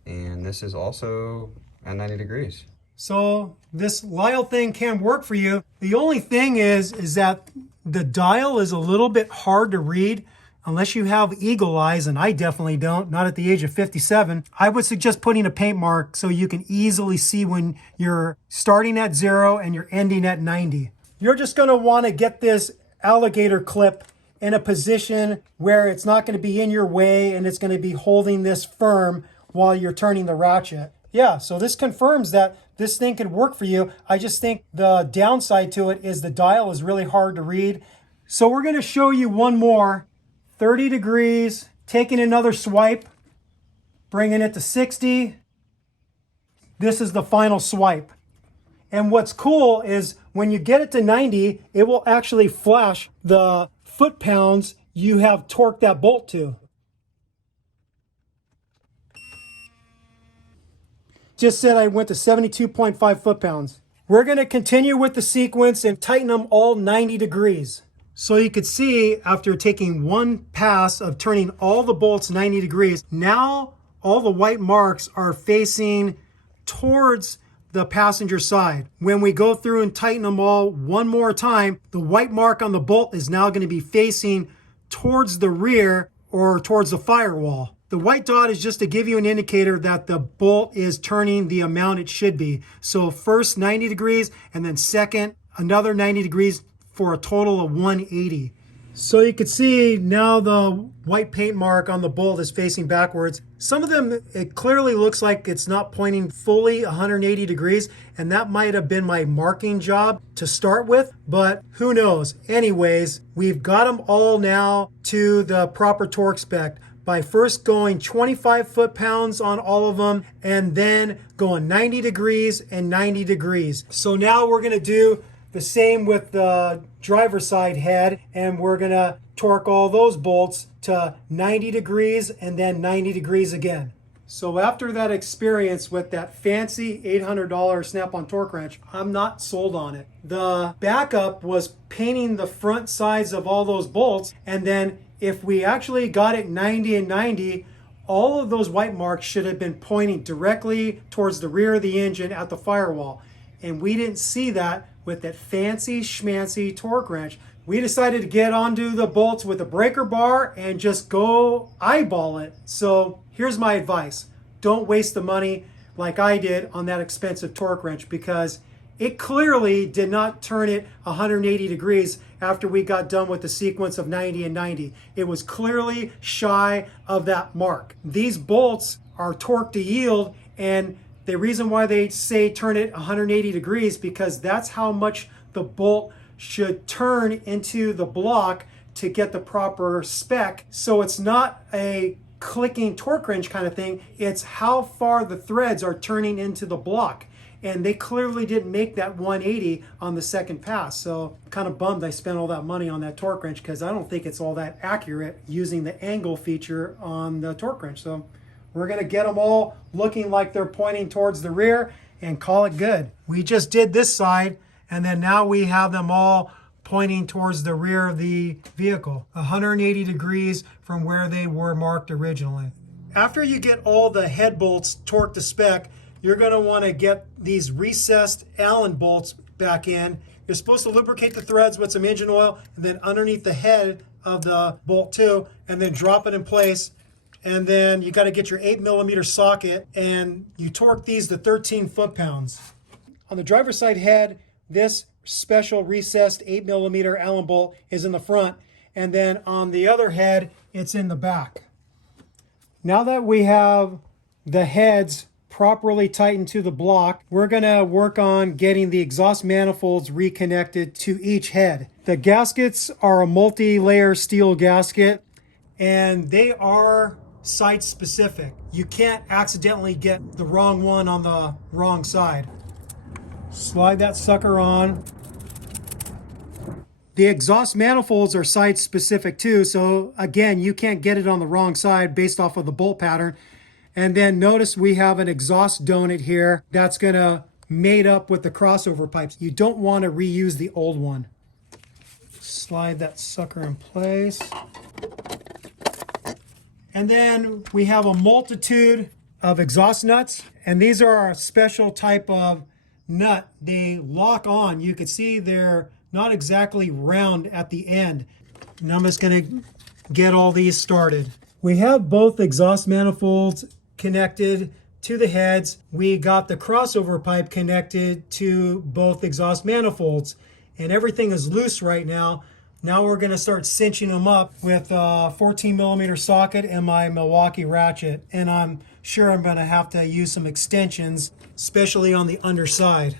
And this is also at 90 degrees. So this Lyle thing can work for you. The only thing is that the dial is a little bit hard to read unless you have eagle eyes, and I definitely don't, not at the age of 57. I would suggest putting a paint mark so you can easily see when you're starting at 0 and you're ending at 90. You're just going to want to get this alligator clip in a position where it's not going to be in your way and it's going to be holding this firm while you're turning the ratchet. Yeah, so this confirms that this thing can work for you. I just think the downside to it is the dial is really hard to read. So we're going to show you one more. 30 degrees, taking another swipe, bringing it to 60. This is the final swipe. And what's cool is when you get it to 90, it will actually flash the foot-pounds you have torqued that bolt to. Just said I went to 72.5 foot-pounds. We're going to continue with the sequence and tighten them all 90 degrees. So you could see after taking one pass of turning all the bolts 90 degrees, now all the white marks are facing towards the passenger side. When we go through and tighten them all one more time, the white mark on the bolt is now going to be facing towards the rear or towards the firewall. The white dot is just to give you an indicator that the bolt is turning the amount it should be. So first 90 degrees and then second another 90 degrees for a total of 180. So you can see now the white paint mark on the bolt is facing backwards. Some of them, it clearly looks like it's not pointing fully 180 degrees, and that might have been my marking job to start with, but who knows. Anyways, we've got them all now to the proper torque spec by first going 25 foot-pounds on all of them and then going 90 degrees and 90 degrees. So now we're going to do the same with the driver's side head, and we're gonna torque all those bolts to 90 degrees and then 90 degrees again. So after that experience with that fancy $800 snap-on torque wrench, I'm not sold on it. The backup was painting the front sides of all those bolts, and then if we actually got it 90 and 90, all of those white marks should have been pointing directly towards the rear of the engine at the firewall. And we didn't see that with that fancy schmancy torque wrench. We decided to get onto the bolts with a breaker bar and just go eyeball it. So here's my advice. Don't waste the money like I did on that expensive torque wrench, because it clearly did not turn it 180 degrees after we got done with the sequence of 90 and 90. It was clearly shy of that mark. These bolts are torqued to yield, and the reason why they say turn it 180 degrees, because that's how much the bolt should turn into the block to get the proper spec. So it's not a clicking torque wrench kind of thing. It's how far the threads are turning into the block. And they clearly didn't make that 180 on the second pass. So kind of bummed I spent all that money on that torque wrench, because I don't think it's all that accurate using the angle feature on the torque wrench. So we're gonna get them all looking like they're pointing towards the rear and call it good. We just did this side, and then now we have them all pointing towards the rear of the vehicle, 180 degrees from where they were marked originally. After you get all the head bolts torqued to spec, you're gonna wanna get these recessed Allen bolts back in. You're supposed to lubricate the threads with some engine oil, and then underneath the head of the bolt too, and then drop it in place. And then you got to get your 8mm socket, and you torque these to 13 foot-pounds. On the driver's side head, this special recessed 8mm Allen bolt is in the front, and then on the other head, it's in the back. Now that we have the heads properly tightened to the block, we're going to work on getting the exhaust manifolds reconnected to each head. The gaskets are a multi-layer steel gasket, and they are site specific. You can't accidentally get the wrong one on the wrong side. Slide that sucker on. The exhaust manifolds are site specific too, so again, you can't get it on the wrong side based off of the bolt pattern. And then notice we have an exhaust donut here that's gonna mate up with the crossover pipes. You don't want to reuse the old one. Slide that sucker in place. And then we have a multitude of exhaust nuts, and these are a special type of nut. They lock on. You can see they're not exactly round at the end. And I'm just going to get all these started. We have both exhaust manifolds connected to the heads. We got the crossover pipe connected to both exhaust manifolds, and everything is loose right now. Now we're going to start cinching them up with a 14mm socket and my Milwaukee ratchet. And I'm sure I'm going to have to use some extensions, especially on the underside.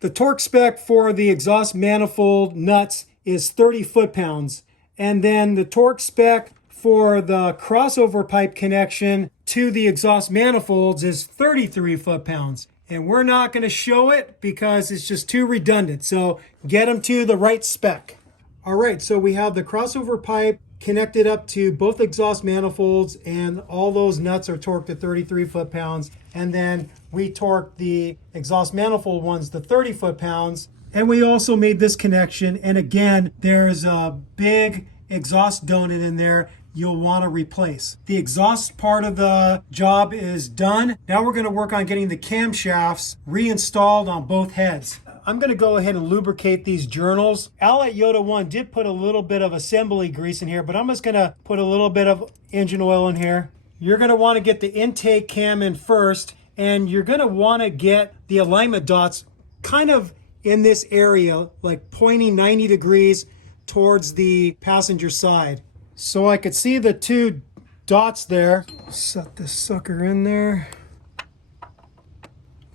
The torque spec for the exhaust manifold nuts is 30 foot-pounds. And then the torque spec for the crossover pipe connection to the exhaust manifolds is 33 foot-pounds. And we're not going to show it because it's just too redundant. So get them to the right spec. All right, so we have the crossover pipe connected up to both exhaust manifolds, and all those nuts are torqued at 33 foot-pounds. and then we torqued the exhaust manifold ones to 30 foot-pounds. And we also made this connection, and again, there's a big exhaust donut in there you'll want to replace. The exhaust part of the job is done. Now we're going to work on getting the camshafts reinstalled on both heads. I'm going to go ahead and lubricate these journals. Al at Yoda 1 did put a little bit of assembly grease in here, but I'm just going to put a little bit of engine oil in here. You're going to want to get the intake cam in first, and you're going to want to get the alignment dots kind of in this area, like pointing 90 degrees towards the passenger side. So I could see the two dots there. Set this sucker in there.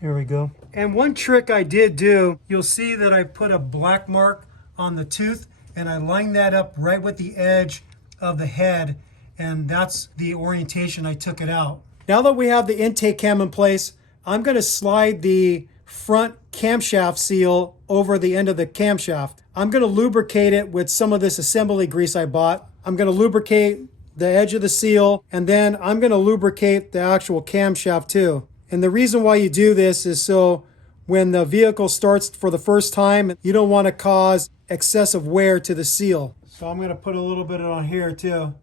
There we go. And one trick I did do, you'll see that I put a black mark on the tooth, and I lined that up right with the edge of the head, and that's the orientation I took it out. Now that we have the intake cam in place, I'm going to slide the front camshaft seal over the end of the camshaft. I'm going to lubricate it with some of this assembly grease I bought. I'm going to lubricate the edge of the seal, and then I'm going to lubricate the actual camshaft too. And the reason why you do this is so when the vehicle starts for the first time, you don't want to cause excessive wear to the seal. So I'm going to put a little bit on here too.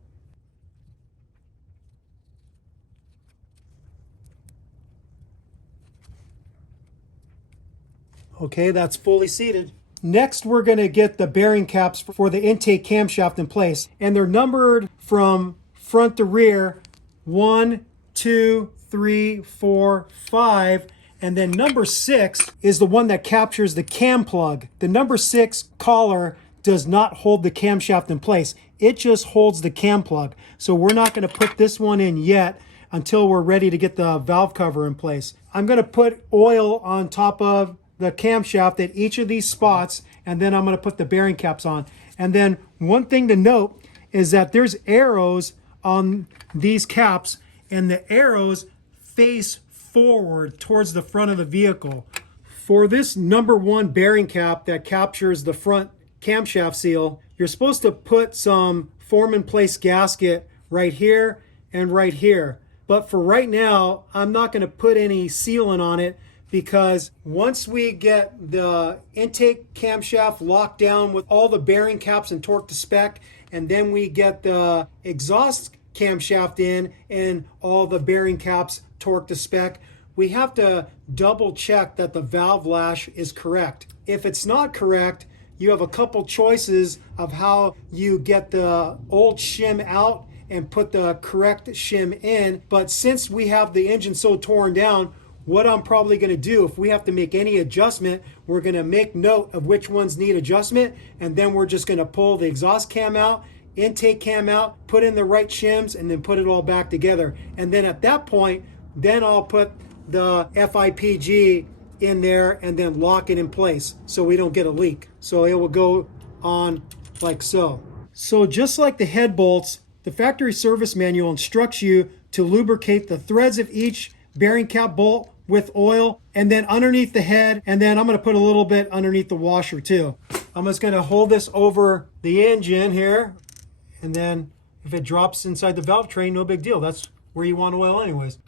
Okay, that's fully seated. Next, we're going to get the bearing caps for the intake camshaft in place. And they're numbered from front to rear, 1, 2, 3, 4, 5. And then number 6 is the one that captures the cam plug. The number 6 collar does not hold the camshaft in place. It just holds the cam plug. So we're not going to put this one in yet until we're ready to get the valve cover in place. I'm going to put oil on top of the camshaft at each of these spots, and then I'm going to put the bearing caps on. And then one thing to note is that there's arrows on these caps, and the arrows face forward towards the front of the vehicle. For this number 1 bearing cap that captures the front camshaft seal, you're supposed to put some form in place gasket right here and right here. But for right now, I'm not going to put any sealant on it, because once we get the intake camshaft locked down with all the bearing caps and torque to spec, and then we get the exhaust camshaft in and all the bearing caps torque to spec, we have to double check that the valve lash is correct. If it's not correct, you have a couple choices of how you get the old shim out and put the correct shim in. But since we have the engine so torn down, what I'm probably going to do, if we have to make any adjustment, we're going to make note of which ones need adjustment, and then we're just going to pull the exhaust cam out, intake cam out, put in the right shims, and then put it all back together. And then at that point, then I'll put the FIPG in there and then lock it in place so we don't get a leak. So it will go on like so. So just like the head bolts, the factory service manual instructs you to lubricate the threads of each bearing cap bolt with oil, and then underneath the head, and then I'm going to put a little bit underneath the washer too. I'm just going to hold this over the engine here, and then if it drops inside the valve train, no big deal. That's where you want oil anyways.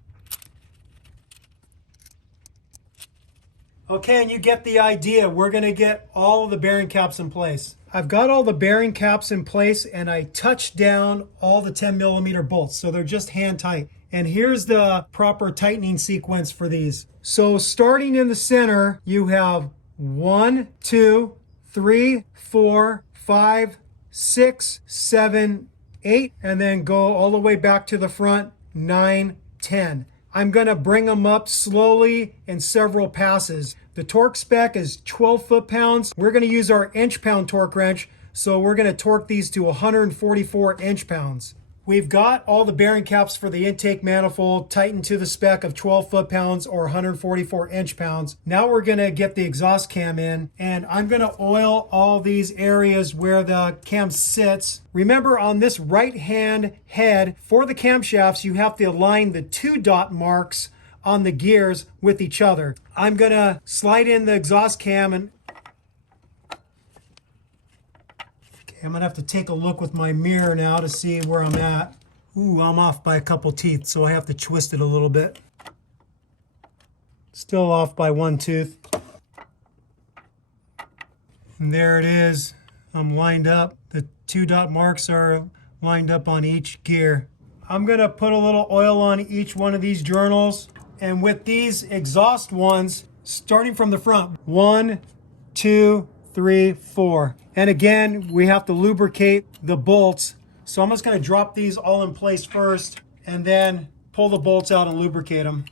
Okay, and you get the idea. We're going to get all of the bearing caps in place. I've got all the bearing caps in place, and I touched down all the 10mm bolts, so they're just hand tight. And here's the proper tightening sequence for these. So starting in the center, you have 1, 2, 3, 4, 5, 6, 7, 8, and then go all the way back to the front, 9, 10. I'm going to bring them up slowly in several passes. The torque spec is 12 foot-pounds. We're going to use our inch-pound torque wrench, so we're going to torque these to 144 inch-pounds. We've got all the bearing caps for the intake manifold tightened to the spec of 12 foot-pounds or 144 inch-pounds. Now we're going to get the exhaust cam in, and I'm going to oil all these areas where the cam sits. Remember, on this right-hand head for the camshafts, you have to align the 2 dot marks on the gears with each other. I'm going to slide in the exhaust cam, and I'm going to have to take a look with my mirror now to see where I'm at. Ooh, I'm off by a couple teeth, so I have to twist it a little bit. Still off by 1 tooth. And there it is. I'm lined up. The 2 dot marks are lined up on each gear. I'm gonna put a little oil on each one of these journals. And with these exhaust ones, starting from the front, 1, 2, 3, 4. And again, we have to lubricate the bolts. So I'm just gonna drop these all in place first and then pull the bolts out and lubricate them.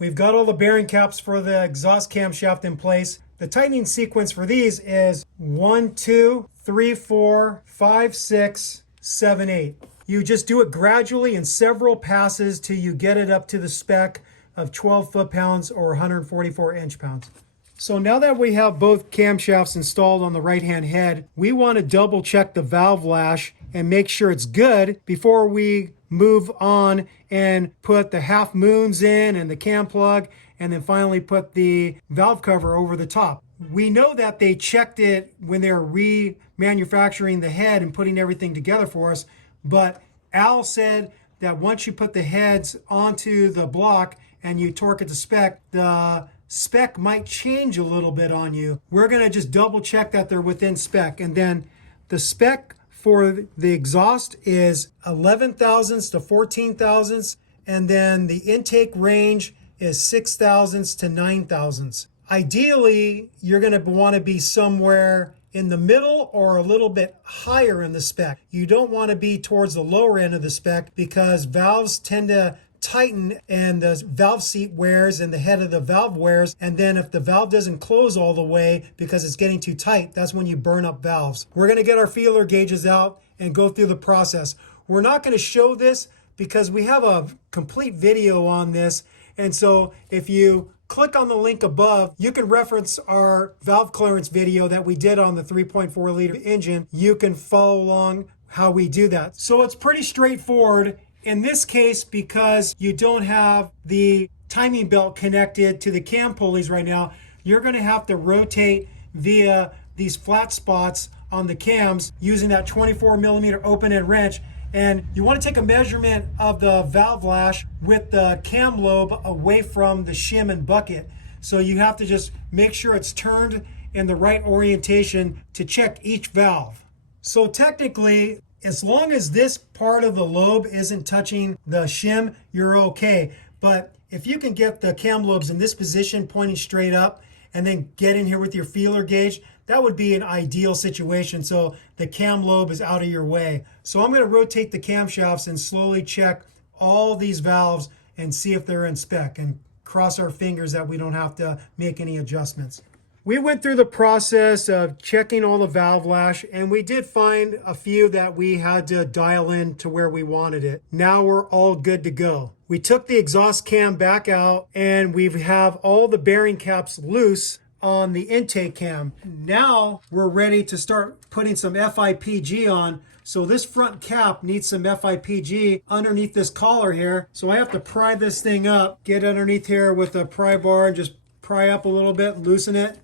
We've got all the bearing caps for the exhaust camshaft in place. The tightening sequence for these is 1, 2, 3, 4, 5, 6, 7, 8. You just do it gradually in several passes till you get it up to the spec of 12 foot-pounds or 144 inch-pounds. So now that we have both camshafts installed on the right-hand head, we want to double check the valve lash and make sure it's good before we move on and put the half moons in and the cam plug, and then finally put the valve cover over the top. We know that they checked it when they were remanufacturing the head and putting everything together for us, but Al said that once you put the heads onto the block and you torque it to spec, the spec might change a little bit on you. We're gonna just double check that they're within spec. And then the spec for the exhaust is 11 thousandths to 14 thousandths. And then the intake range is 6 thousandths to 9 thousandths. Ideally, you're gonna wanna be somewhere in the middle or a little bit higher in the spec. You don't wanna be towards the lower end of the spec because valves tend to tighten and the valve seat wears and the head of the valve wears, and then if the valve doesn't close all the way because it's getting too tight, that's when you burn up valves. We're going to get our feeler gauges out and go through the process. We're not going to show this because we have a complete video on this, and so if you click on the link above, you can reference our valve clearance video that we did on the 3.4 liter engine. You can follow along how we do that. So it's pretty straightforward. In this case, because you don't have the timing belt connected to the cam pulleys right now, you're going to have to rotate via these flat spots on the cams using that 24 millimeter open end wrench. And you want to take a measurement of the valve lash with the cam lobe away from the shim and bucket. So you have to just make sure it's turned in the right orientation to check each valve. So technically, as long as this part of the lobe isn't touching the shim, you're okay. But if you can get the cam lobes in this position pointing straight up and then get in here with your feeler gauge, that would be an ideal situation. So the cam lobe is out of your way. So I'm gonna rotate the camshafts and slowly check all these valves and see if they're in spec and cross our fingers that we don't have to make any adjustments. We went through the process of checking all the valve lash, and we did find a few that we had to dial in to where we wanted it. Now we're all good to go. We took the exhaust cam back out, and we have all the bearing caps loose on the intake cam. Now we're ready to start putting some FIPG on. So this front cap needs some FIPG underneath this collar here. So I have to pry this thing up, get underneath here with a pry bar and just pry up a little bit, loosen it.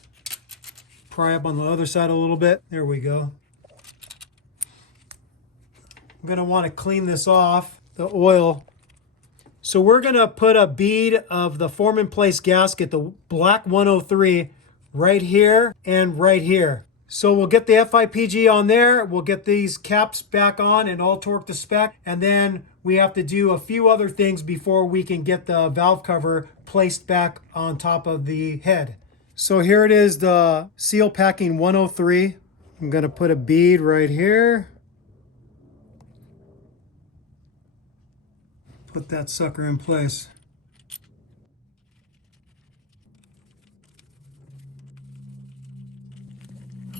Pry up on the other side a little bit. There we go. I'm going to want to clean this off, the oil. So we're going to put a bead of the form in place gasket, the black 103, right here and right here. So we'll get the FIPG on there. We'll get these caps back on and all torqued to spec. And then we have to do a few other things before we can get the valve cover placed back on top of the head. So here it is, the seal packing 103. I'm going to put a bead right here. Put that sucker in place.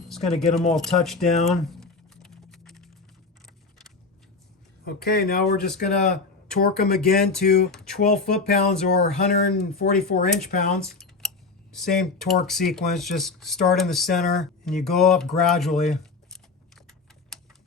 Just going to get them all touched down. Okay, now we're just going to torque them again to 12 foot-pounds or 144 inch-pounds. Same torque sequence, just start in the center and you go up gradually.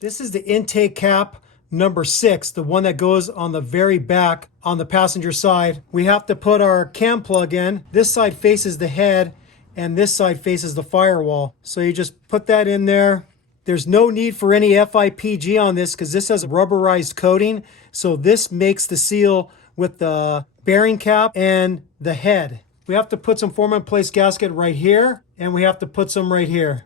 This is the intake cap number 6, the one that goes on the very back on the passenger side. We have to put our cam plug in. This side faces the head and this side faces the firewall. So you just put that in there. There's no need for any FIPG on this because this has a rubberized coating. So this makes the seal with the bearing cap and the head. We have to put some form in place gasket right here, and we have to put some right here.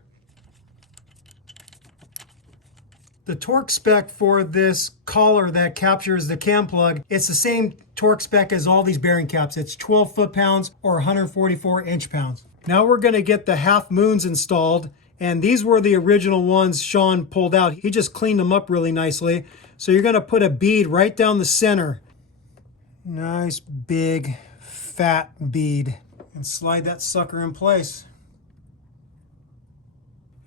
The torque spec for this collar that captures the cam plug, it's the same torque spec as all these bearing caps. It's 12 foot-pounds or 144 inch-pounds. Now we're going to get the half moons installed, and these were the original ones Sean pulled out. He just cleaned them up really nicely. So you're going to put a bead right down the center. Nice big fat bead, and slide that sucker in place.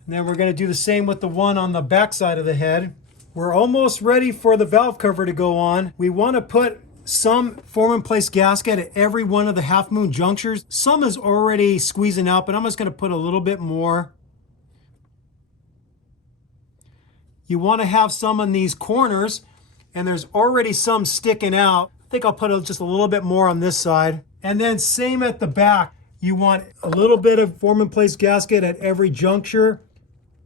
And then we're going to do the same with the one on the back side of the head. We're almost ready for the valve cover to go on. We want to put some form in place gasket at every one of the half moon junctures. Some is already squeezing out, but I'm just going to put a little bit more. You want to have some on these corners, and there's already some sticking out. I think I'll put just a little bit more on this side. And then same at the back. You want a little bit of form in place gasket at every juncture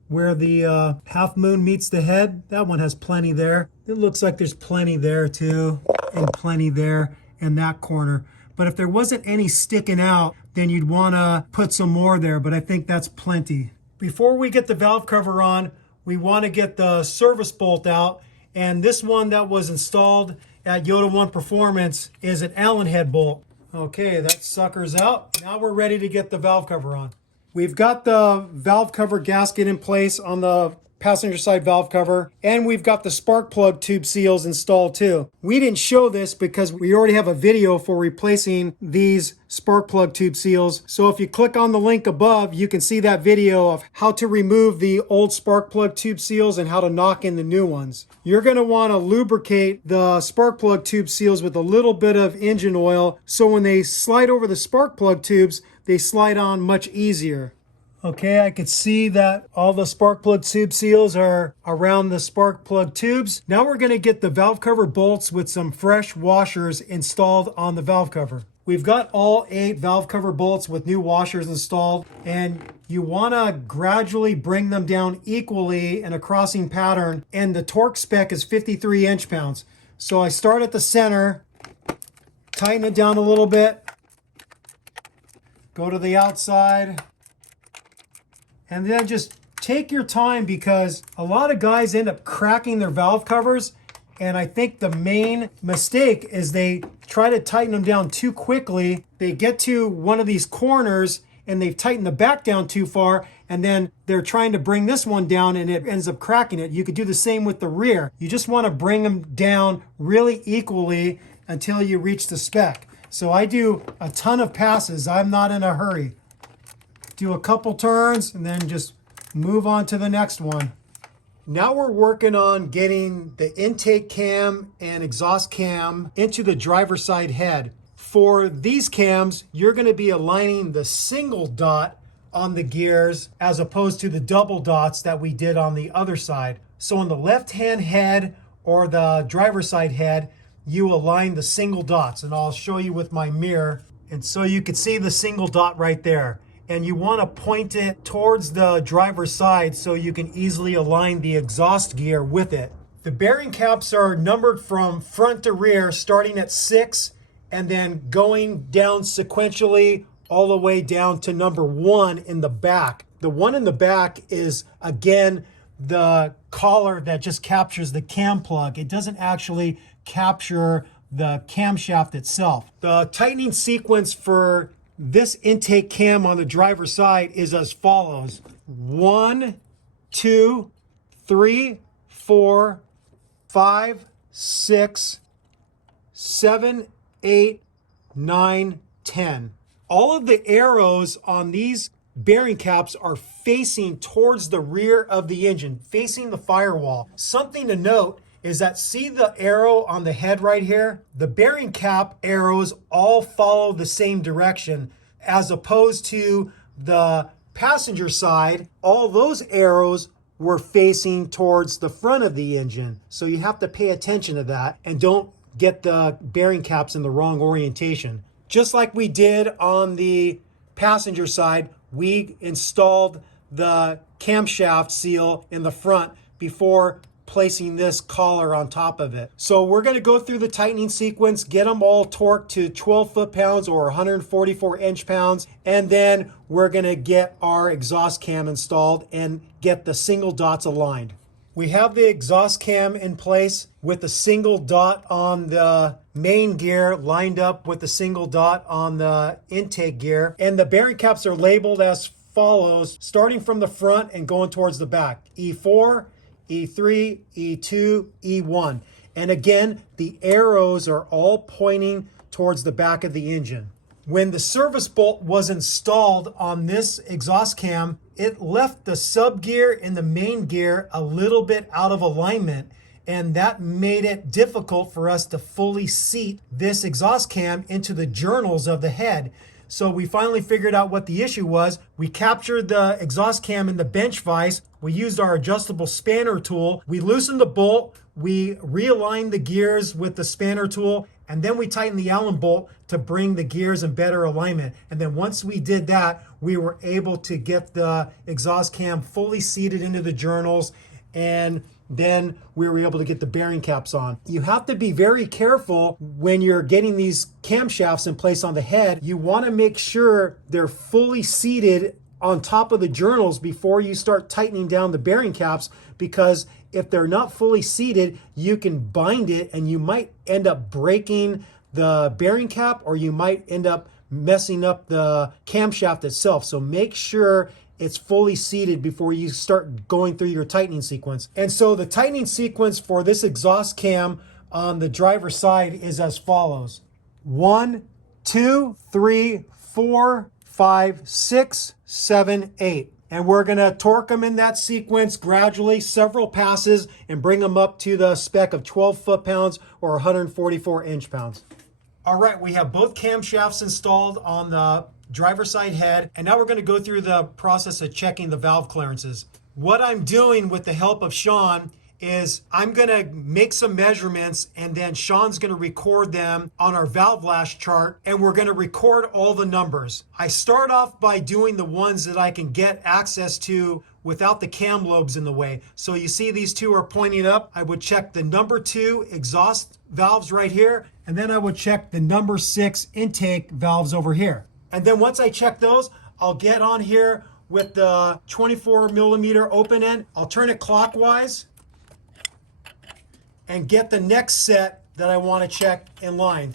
where the half moon meets the head. That one has plenty there. It looks like there's plenty there too, and plenty there in that corner. But if there wasn't any sticking out, then you'd want to put some more there, but I think that's plenty. Before we get the valve cover on, we want to get the service bolt out, and this one that was installed at Yoda One Performance is an Allen head bolt. Okay, that sucker's out. Now we're ready to get the valve cover on. We've got the valve cover gasket in place on the passenger side valve cover, and we've got the spark plug tube seals installed too. We didn't show this because we already have a video for replacing these spark plug tube seals. So if you click on the link above, you can see that video of how to remove the old spark plug tube seals and how to knock in the new ones. You're going to want to lubricate the spark plug tube seals with a little bit of engine oil, so when they slide over the spark plug tubes, they slide on much easier. Okay, I could see that all the spark plug tube seals are around the spark plug tubes. Now we're going to get the valve cover bolts with some fresh washers installed on the valve cover. We've got all 8 valve cover bolts with new washers installed, and you want to gradually bring them down equally in a crossing pattern, and the torque spec is 53 inch-pounds. So I start at the center, tighten it down a little bit, go to the outside, and then just take your time, because a lot of guys end up cracking their valve covers, and I think the main mistake is they try to tighten them down too quickly. They get to one of these corners and they've tightened the back down too far, and then they're trying to bring this one down and it ends up cracking it. You could do the same with the rear. You just want to bring them down really equally until you reach the spec. So I do a ton of passes. I'm not in a hurry. Do a couple turns and then just move on to the next one. Now we're working on getting the intake cam and exhaust cam into the driver's side head. For these cams, you're going to be aligning the single dot on the gears as opposed to the double dots that we did on the other side. So on the left-hand head or the driver's side head, you align the single dots, and I'll show you with my mirror. And so you can see the single dot right there. And you want to point it towards the driver's side so you can easily align the exhaust gear with it. The bearing caps are numbered from front to rear, starting at 6 and then going down sequentially all the way down to number 1 in the back. The one in the back is, again, the collar that just captures the cam plug. It doesn't actually capture the camshaft itself. The tightening sequence for this intake cam on the driver's side is as follows: 1, 2, 3, 4, 5, 6, 7, 8, 9, 10. All of the arrows on these bearing caps are facing towards the rear of the engine, facing the firewall. Something to note is that, see the arrow on the head right here? The bearing cap arrows all follow the same direction, as opposed to the passenger side, all those arrows were facing towards the front of the engine. So you have to pay attention to that and don't get the bearing caps in the wrong orientation. Just like we did on the passenger side, we installed the camshaft seal in the front before placing this collar on top of it. So we're going to go through the tightening sequence, get them all torqued to 12 foot-pounds or 144 inch-pounds, and then we're going to get our exhaust cam installed and get the single dots aligned. We have the exhaust cam in place with the single dot on the main gear lined up with the single dot on the intake gear. And the bearing caps are labeled as follows, starting from the front and going towards the back. E4, E3, E2, E1. And again, the arrows are all pointing towards the back of the engine. When the service bolt was installed on this exhaust cam, it left the sub gear and the main gear a little bit out of alignment, and that made it difficult for us to fully seat this exhaust cam into the journals of the head. So we finally figured out what the issue was. We captured the exhaust cam in the bench vise. We used our adjustable spanner tool. We loosened the bolt. We realigned the gears with the spanner tool, and then we tightened the Allen bolt to bring the gears in better alignment. And then once we did that, we were able to get the exhaust cam fully seated into the journals, and then we were able to get the bearing caps on. You have to be very careful when you're getting these camshafts in place on the head. You want to make sure they're fully seated on top of the journals before you start tightening down the bearing caps, because if they're not fully seated, you can bind it and you might end up breaking the bearing cap, or you might end up messing up the camshaft itself. So make sure it's fully seated before you start going through your tightening sequence. And so the tightening sequence for this exhaust cam on the driver's side is as follows. 1, 2, 3, 4, 5, 6, 7, 8. And we're going to torque them in that sequence gradually, several passes, and bring them up to the spec of 12 foot-pounds or 144 inch-pounds. All right, we have both camshafts installed on the driver's side head, and now we're going to go through the process of checking the valve clearances. What I'm doing with the help of Sean is I'm going to make some measurements, and then Sean's going to record them on our valve lash chart, and we're going to record all the numbers. I start off by doing the ones that I can get access to without the cam lobes in the way. So you see these two are pointing up. I would check the number 2 exhaust valves right here, and then I would check the number 6 intake valves over here. And then once I check those, I'll get on here with the 24 millimeter open end. I'll turn it clockwise and get the next set that I want to check in line.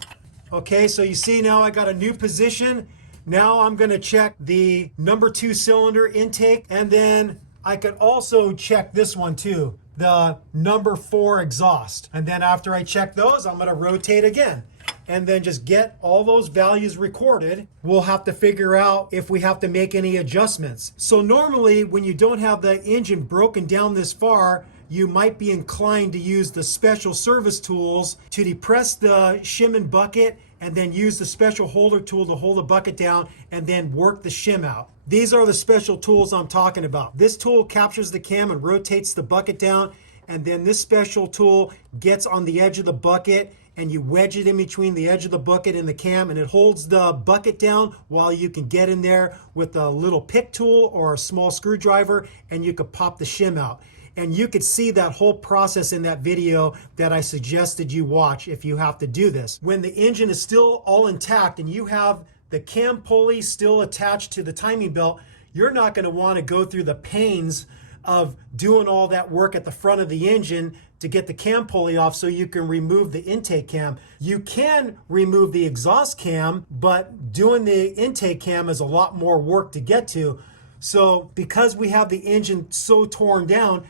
Okay, so you see now I got a new position. Now I'm going to check the number 2 cylinder intake, and then I could also check this one too, the number 4 exhaust. And then after I check those, I'm going to rotate again and then just get all those values recorded. We'll have to figure out if we have to make any adjustments. So normally when you don't have the engine broken down this far, you might be inclined to use the special service tools to depress the shim and bucket, and then use the special holder tool to hold the bucket down and then work the shim out. These are the special tools I'm talking about. This tool captures the cam and rotates the bucket down, and then this special tool gets on the edge of the bucket and you wedge it in between the edge of the bucket and the cam, and it holds the bucket down while you can get in there with a little pick tool or a small screwdriver, and you could pop the shim out. And you could see that whole process in that video that I suggested you watch if you have to do this. When the engine is still all intact and you have the cam pulley still attached to the timing belt, you're not going to want to go through the pains of doing all that work at the front of the engine to get the cam pulley off so you can remove the intake cam. You can remove the exhaust cam, but doing the intake cam is a lot more work to get to. So because we have the engine so torn down,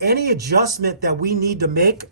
any adjustment that we need to make,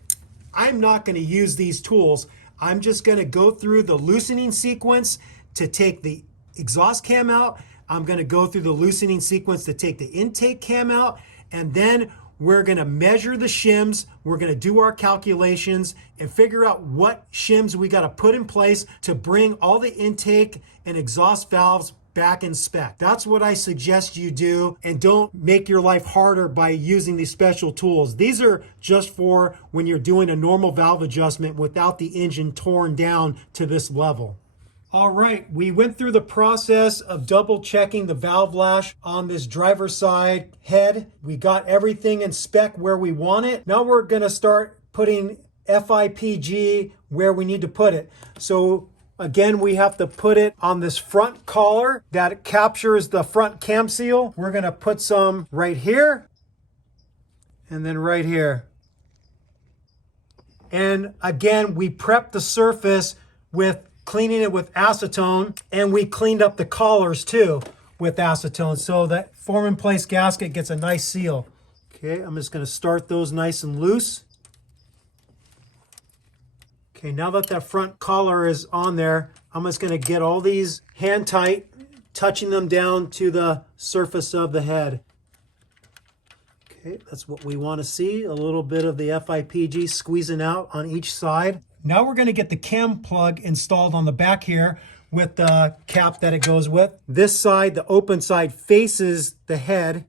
I'm not going to use these tools. I'm just going to go through the loosening sequence to take the exhaust cam out. I'm going to go through the loosening sequence to take the intake cam out, and then we're going to measure the shims. We're going to do our calculations and figure out what shims we got to put in place to bring all the intake and exhaust valves back in spec. That's what I suggest you do, and don't make your life harder by using these special tools. These are just for when you're doing a normal valve adjustment without the engine torn down to this level. All right, we went through the process of double checking the valve lash on this driver's side head. We got everything in spec where we want it. Now we're gonna start putting FIPG where we need to put it. So again, we have to put it on this front collar that captures the front cam seal. We're gonna put some right here and then right here. And again, we prepped the surface with cleaning it with acetone, and we cleaned up the collars too with acetone so that form in place gasket gets a nice seal. Okay, I'm just gonna start those nice and loose. Okay, now that that front collar is on there, I'm just going to get all these hand tight, touching them down to the surface of the head. Okay, that's what we want to see, a little bit of the FIPG squeezing out on each side. Now we're going to get the cam plug installed on the back here with the cap that it goes with. This side, the open side, faces the head.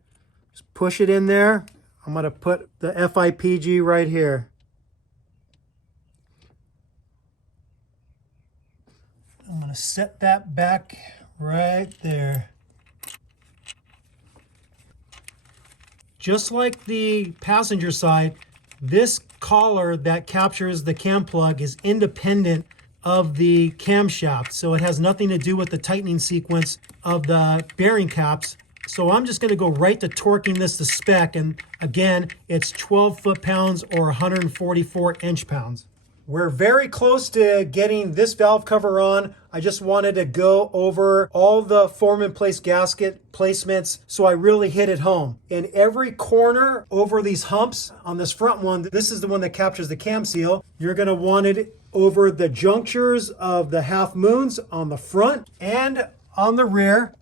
Just push it in there. I'm going to put the FIPG right here. I'm going to set that back right there. Just like the passenger side, this collar that captures the cam plug is independent of the camshaft. So it has nothing to do with the tightening sequence of the bearing caps. So I'm just going to go right to torquing this to spec. And again, it's 12 foot-pounds or 144 inch-pounds. We're very close to getting this valve cover on. I just wanted to go over all the form in place gasket placements so I really hit it home. In every corner over these humps on this front one, this is the one that captures the cam seal. You're going to want it over the junctures of the half moons on the front and on the rear.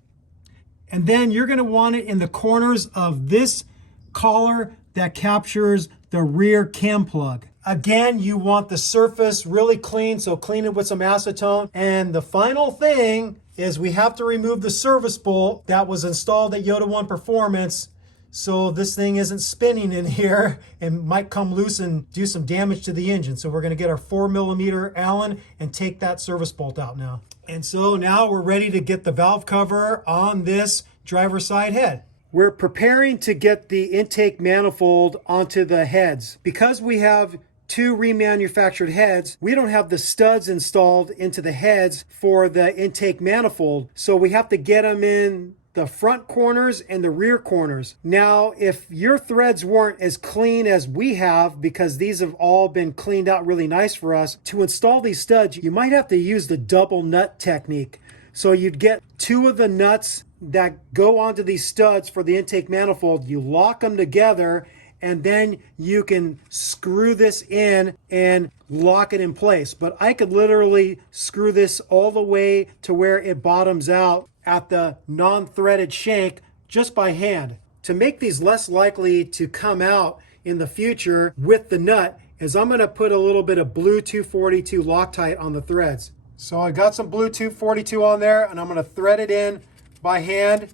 And then you're going to want it in the corners of this collar that captures the rear cam plug. Again, you want the surface really clean, so clean it with some acetone. And the final thing is we have to remove the service bolt that was installed at Yoda One Performance, so this thing isn't spinning in here and might come loose and do some damage to the engine. So we're going to get our 4mm Allen and take that service bolt out now. And so now we're ready to get the valve cover on this driver's side head. We're preparing to get the intake manifold onto the heads. Because we have two remanufactured heads, we don't have the studs installed into the heads for the intake manifold. So we have to get them in the front corners and the rear corners. Now, if your threads weren't as clean as we have, because these have all been cleaned out really nice for us, to install these studs, you might have to use the double nut technique. So you'd get two of the nuts that go onto these studs for the intake manifold, you lock them together, and then you can screw this in and lock it in place. But I could literally screw this all the way to where it bottoms out at the non-threaded shank just by hand. To make these less likely to come out in the future with the nut is I'm going to put a little bit of blue 242 Loctite on the threads. So I got some blue 242 on there, and I'm going to thread it in by hand.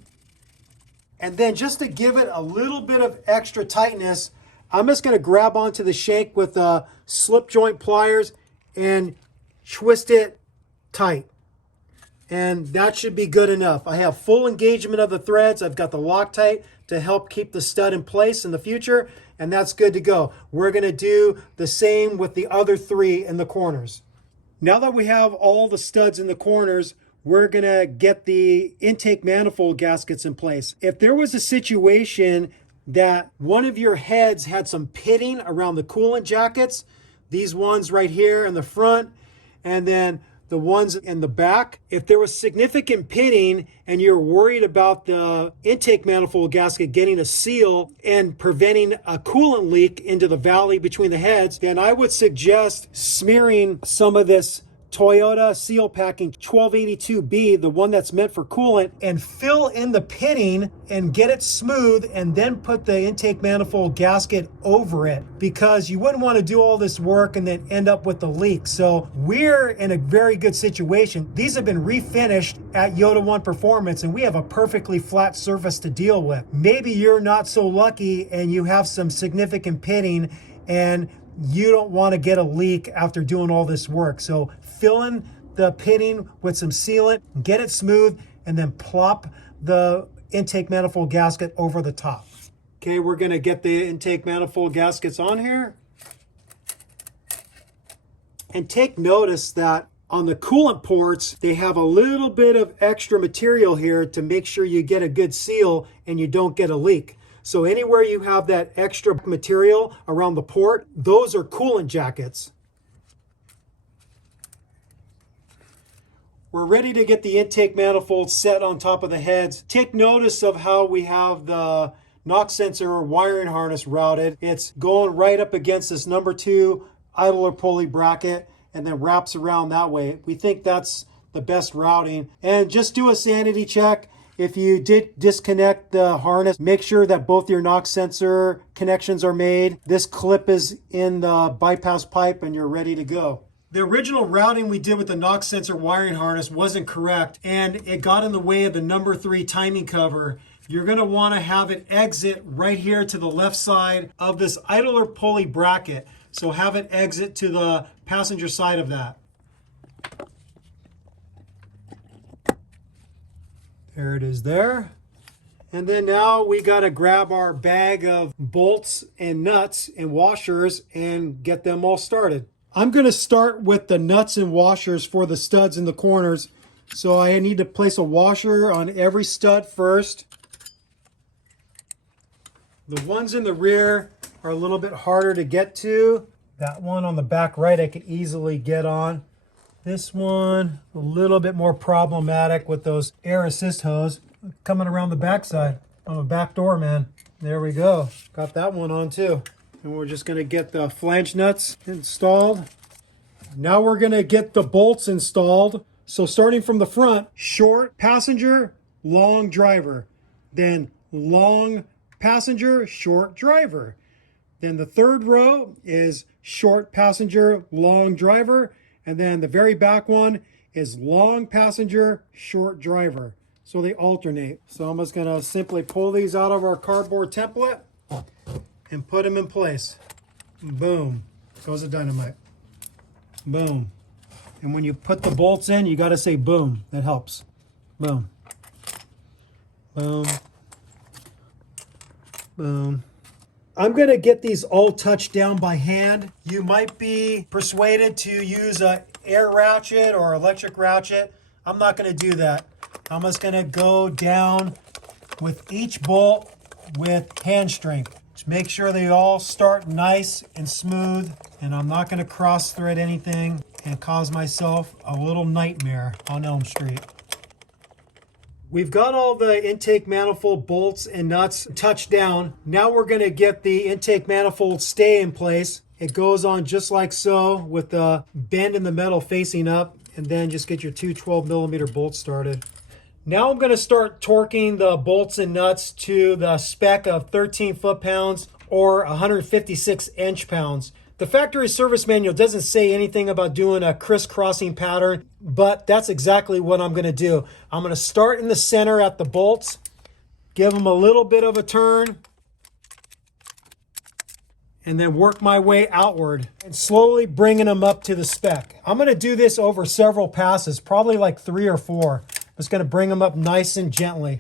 And then just to give it a little bit of extra tightness, I'm just going to grab onto the shank with slip joint pliers and twist it tight. And that should be good enough. I have full engagement of the threads. I've got the Loctite to help keep the stud in place in the future, and that's good to go. We're going to do the same with the other three in the corners. Now that we have all the studs in the corners, we're going to get the intake manifold gaskets in place. If there was a situation that one of your heads had some pitting around the coolant jackets, these ones right here in the front, and then the ones in the back, if there was significant pitting and you're worried about the intake manifold gasket getting a seal and preventing a coolant leak into the valley between the heads, then I would suggest smearing some of this Toyota Seal Packing 1282B, the one that's meant for coolant, and fill in the pitting and get it smooth, and then put the intake manifold gasket over it, because you wouldn't want to do all this work and then end up with the leak. So we're in a very good situation. These have been refinished at Yoda One Performance, and we have a perfectly flat surface to deal with. Maybe you're not so lucky and you have some significant pitting and you don't want to get a leak after doing all this work. So fill in the pitting with some sealant, get it smooth, and then plop the intake manifold gasket over the top. Okay, we're gonna get the intake manifold gaskets on here. And take notice that on the coolant ports, they have a little bit of extra material here to make sure you get a good seal and you don't get a leak. So anywhere you have that extra material around the port, those are coolant jackets. We're ready to get the intake manifold set on top of the heads. Take notice of how we have the knock sensor wiring harness routed. It's going right up against this number 2 idler pulley bracket and then wraps around that way. We think that's the best routing. And just do a sanity check. If you did disconnect the harness, make sure that both your knock sensor connections are made. This clip is in the bypass pipe and you're ready to go. The original routing we did with the knock sensor wiring harness wasn't correct and it got in the way of the number 3 timing cover. You're going to want to have it exit right here to the left side of this idler pulley bracket. So have it exit to the passenger side of that. There it is there. And then now we got to grab our bag of bolts and nuts and washers and get them all started. I'm going to start with the nuts and washers for the studs in the corners. So I need to place a washer on every stud first. The ones in the rear are a little bit harder to get to. That one on the back right I could easily get on. This one a little bit more problematic with those air assist hose coming around the backside. I'm a back door man. There we go. Got that one on too. And we're just going to get the flange nuts installed. Now we're going to get the bolts installed. So starting from the front, short passenger, long driver. Then long passenger, short driver. Then the third row is short passenger, long driver. And then the very back one is long passenger, short driver. So they alternate. So I'm just going to simply pull these out of our cardboard template and put them in place. Boom. Goes the dynamite. Boom. And when you put the bolts in, you got to say boom. That helps. Boom. Boom. Boom. I'm going to get these all touched down by hand. You might be persuaded to use an air ratchet or electric ratchet. I'm not going to do that. I'm just going to go down with each bolt with hand strength. Just make sure they all start nice and smooth, and I'm not going to cross thread anything and cause myself a little nightmare on Elm Street. We've got all the intake manifold bolts and nuts touched down. Now we're going to get the intake manifold stay in place. It goes on just like so with the bend in the metal facing up, and then just get your two 12mm bolts started. Now I'm going to start torquing the bolts and nuts to the spec of 13 foot-pounds or 156 inch-pounds. The factory service manual doesn't say anything about doing a crisscrossing pattern, but that's exactly what I'm going to do. I'm going to start in the center at the bolts, give them a little bit of a turn, and then work my way outward and slowly bringing them up to the spec. I'm going to do this over several passes, probably like 3 or 4. I'm just going to bring them up nice and gently.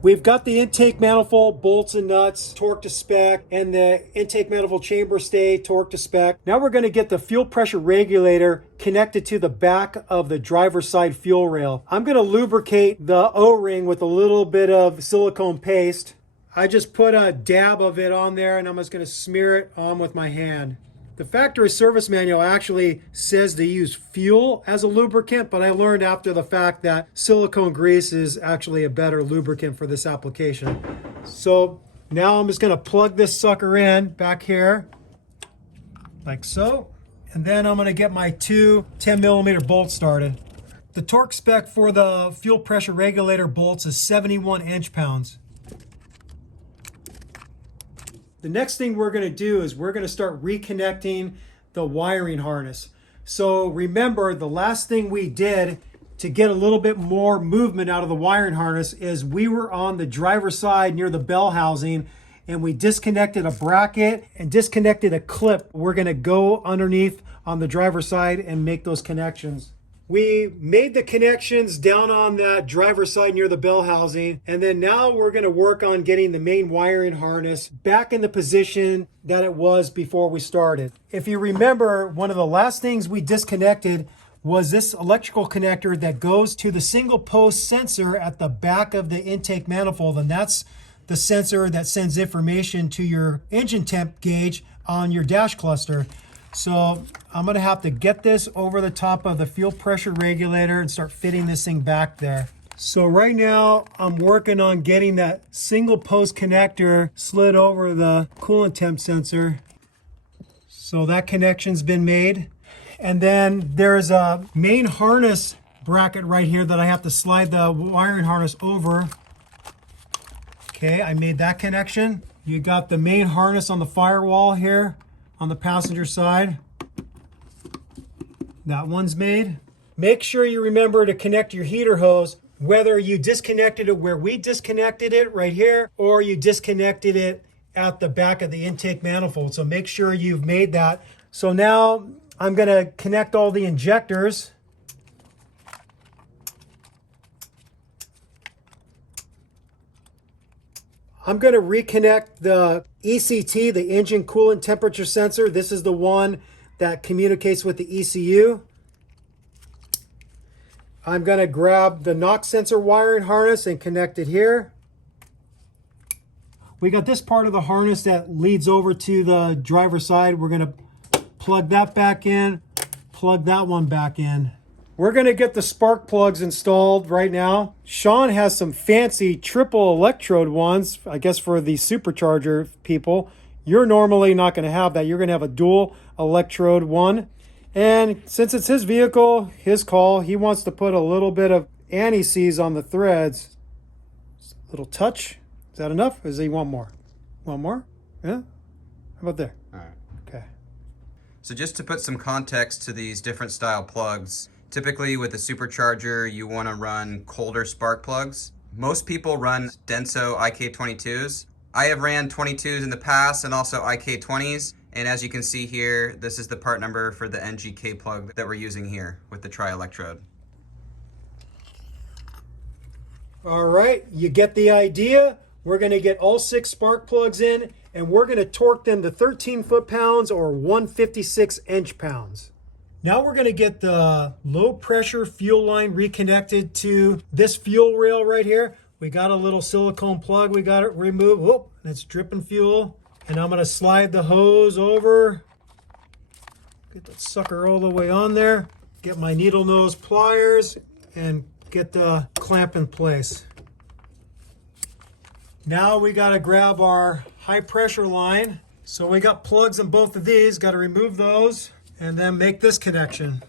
We've got the intake manifold bolts and nuts torqued to spec and the intake manifold chamber stay torqued to spec. Now we're going to get the fuel pressure regulator connected to the back of the driver's side fuel rail. I'm going to lubricate the O-ring with a little bit of silicone paste. I just put a dab of it on there and I'm just going to smear it on with my hand. The factory service manual actually says to use fuel as a lubricant, but I learned after the fact that silicone grease is actually a better lubricant for this application. So now I'm just going to plug this sucker in back here, like so. And then I'm going to get my two 10mm bolts started. The torque spec for the fuel pressure regulator bolts is 71 inch-pounds. The next thing we're going to do is we're going to start reconnecting the wiring harness. So remember, the last thing we did to get a little bit more movement out of the wiring harness is we were on the driver's side near the bell housing and we disconnected a bracket and disconnected a clip. We're going to go underneath on the driver's side and make those connections. We made the connections down on that driver's side near the bell housing, and then now we're going to work on getting the main wiring harness back in the position that it was before we started. If you remember, one of the last things we disconnected was this electrical connector that goes to the single post sensor at the back of the intake manifold, and that's the sensor that sends information to your engine temp gauge on your dash cluster. So I'm going to have to get this over the top of the fuel pressure regulator and start fitting this thing back there. So right now I'm working on getting that single post connector slid over the coolant temp sensor. So that connection's been made. And then there's a main harness bracket right here that I have to slide the wiring harness over. Okay, I made that connection. You got the main harness on the firewall here on the passenger side. That one's made. Make sure you remember to connect your heater hose, whether you disconnected it where we disconnected it right here, or you disconnected it at the back of the intake manifold. So make sure you've made that. So now I'm gonna connect all the injectors. I'm going to reconnect the ECT, the engine coolant temperature sensor. This is the one that communicates with the ECU. I'm going to grab the NOx sensor wiring harness and connect it here. We got this part of the harness that leads over to the driver's side. We're going to plug that back in, plug that one back in. We're going to get the spark plugs installed right now. Sean has some fancy triple electrode ones, I guess for the supercharger people. You're normally not going to have that. You're going to have a dual electrode one. And since it's his vehicle, his call, he wants to put a little bit of anti-seize on the threads. A little touch. Is that enough? Or does he want more? Want more? Yeah? How about there? All right. Okay. So just to put some context to these different style plugs, typically with a supercharger, you want to run colder spark plugs. Most people run Denso IK22s. I have ran 22s in the past and also IK20s. And as you can see here, this is the part number for the NGK plug that we're using here with the tri-electrode. All right, you get the idea. We're going to get all 6 spark plugs in, and we're going to torque them to 13 foot-pounds or 156 inch-pounds. Now we're going to get the low pressure fuel line reconnected to this fuel rail right here. We got a little silicone plug. We got it removed. Whoop, it's dripping fuel. And I'm going to slide the hose over. Get that sucker all the way on there. Get my needle nose pliers and get the clamp in place. Now we got to grab our high pressure line. So we got plugs in both of these. Got to remove those. And then make this connection.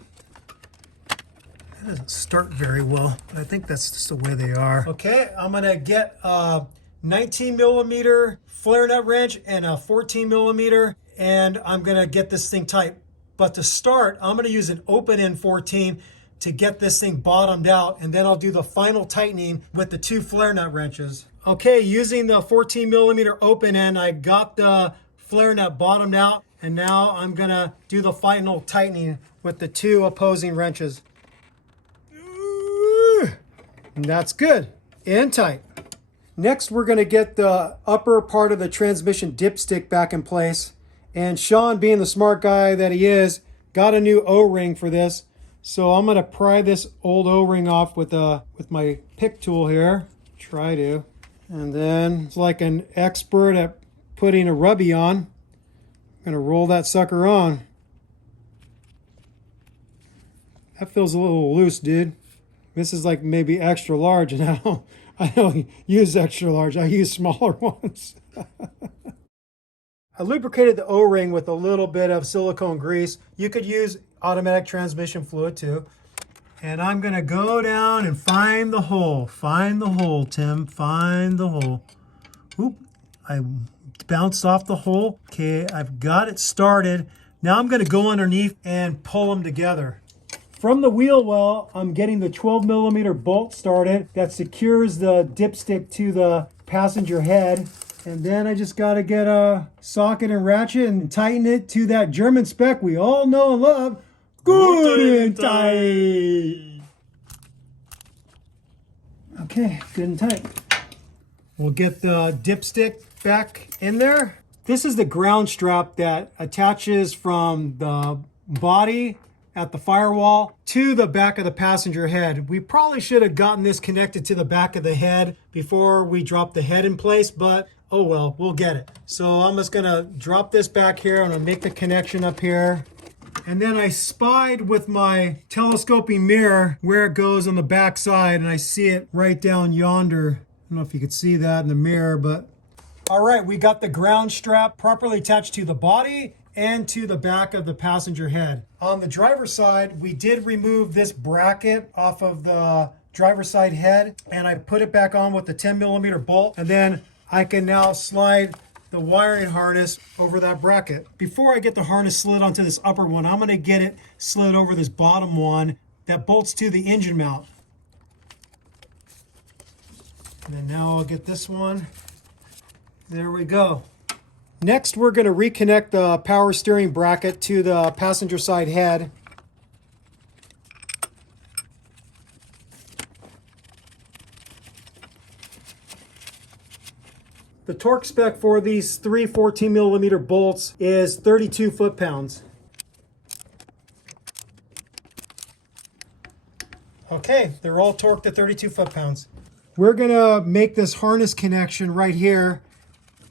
It doesn't start very well, but I think that's just the way they are. Okay, I'm gonna get a 19 millimeter flare nut wrench and a 14 millimeter, and I'm gonna get this thing tight. But to start, I'm gonna use an open end 14 to get this thing bottomed out, and then I'll do the final tightening with the 2 flare nut wrenches. Okay, using the 14 millimeter open end, I got the flare nut bottomed out. And now I'm going to do the final tightening with the 2 opposing wrenches. And that's good. And tight. Next, we're going to get the upper part of the transmission dipstick back in place. And Sean, being the smart guy that he is, got a new O-ring for this. So I'm going to pry this old O-ring off with my pick tool here. Try to. And then, it's like an expert at putting a rubby on. I'm going to roll that sucker on. That feels a little loose, dude. This is like maybe extra large, and I don't use extra large. I use smaller ones. I lubricated the O-ring with a little bit of silicone grease. You could use automatic transmission fluid too. And I'm going to go down and find the hole. Find the hole, Tim. Find the hole. Oop. I bounced off the hole. Okay, I've got it started. Now I'm going to go underneath and pull them together. From the wheel well, I'm getting the 12 millimeter bolt started that secures the dipstick to the passenger head. And then I just got to get a socket and ratchet and tighten it to that German spec we all know and love, Good and tight. Okay, good and tight. We'll get the dipstick back in there. This is the ground strap that attaches from the body at the firewall to the back of the passenger head. We probably should have gotten this connected to the back of the head before we drop the head in place, but oh well, we'll get it. So I'm just gonna drop this back here. I'm gonna make the connection up here. And then I spied with my telescoping mirror where it goes on the back side, and I see it right down yonder. I don't know if you could see that in the mirror, but all right, we got the ground strap properly attached to the body and to the back of the passenger head. On the driver's side, we did remove this bracket off of the driver's side head, and I put it back on with the 10mm bolt, and then I can now slide the wiring harness over that bracket. Before I get the harness slid onto this upper one, I'm gonna get it slid over this bottom one that bolts to the engine mount. And then now I'll get this one. There we go. Next, we're gonna reconnect the power steering bracket to the passenger side head. The torque spec for these three 14mm bolts is 32 foot-pounds. Okay, they're all torqued at 32 foot-pounds. We're gonna make this harness connection right here.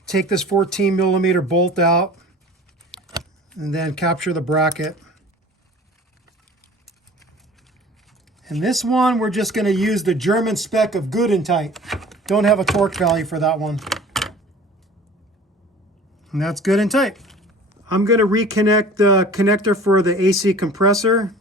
Take this 14mm bolt out and then capture the bracket. And this one, we're just gonna use the German spec of good and tight. Don't have a torque value for that one. And that's good and tight. I'm going to reconnect the connector for the AC compressor.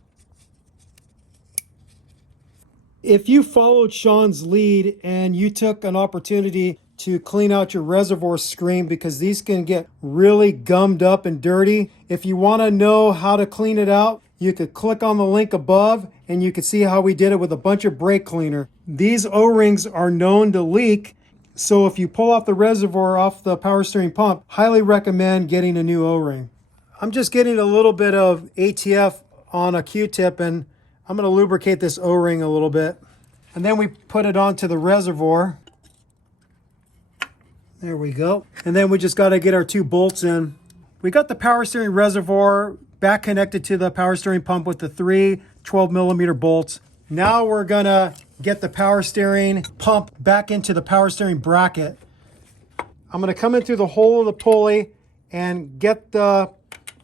If you followed Sean's lead and you took an opportunity to clean out your reservoir screen, because these can get really gummed up and dirty, if you want to know how to clean it out, you could click on the link above and you can see how we did it with a bunch of brake cleaner. These O-rings are known to leak. So if you pull off the reservoir off the power steering pump, highly recommend getting a new O-ring. I'm just getting a little bit of ATF on a Q-tip, and I'm going to lubricate this O-ring a little bit. And then we put it onto the reservoir. There we go. And then we just got to get our two bolts in. We got the power steering reservoir back connected to the power steering pump with the three 12mm bolts. Now we're gonna get the power steering pump back into the power steering bracket. I'm gonna come in through the hole of the pulley and get the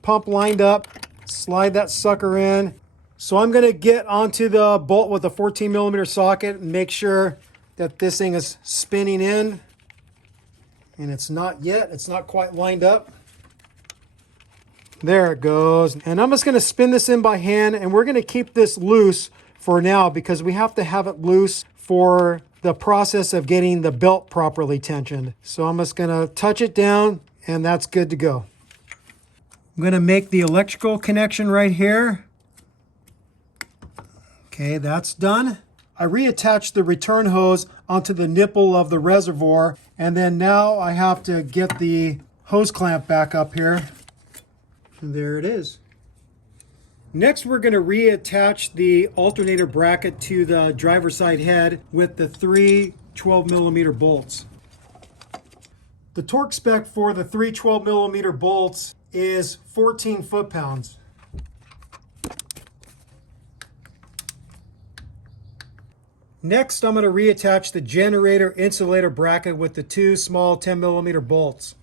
pump lined up, slide that sucker in. So I'm gonna get onto the bolt with a 14mm socket and make sure that this thing is spinning in. And it's not yet, it's not quite lined up. There it goes. And I'm just gonna spin this in by hand, and we're gonna keep this loose for now because we have to have it loose for the process of getting the belt properly tensioned. So I'm just gonna touch it down and that's good to go. I'm gonna make the electrical connection right here. Okay, that's done. I reattached the return hose onto the nipple of the reservoir, and then now I have to get the hose clamp back up here. And there it is. Next, we're going to reattach the alternator bracket to the driver's side head with the three 12mm bolts. The torque spec for the three 12mm bolts is 14 foot-pounds. Next, I'm going to reattach the generator insulator bracket with the two small 10mm bolts.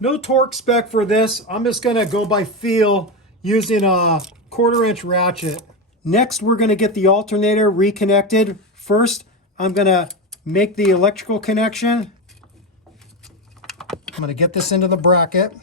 No torque spec for this. I'm just going to go by feel using a 1/4-inch ratchet. Next, we're going to get the alternator reconnected. First, I'm going to make the electrical connection. I'm going to get this into the bracket.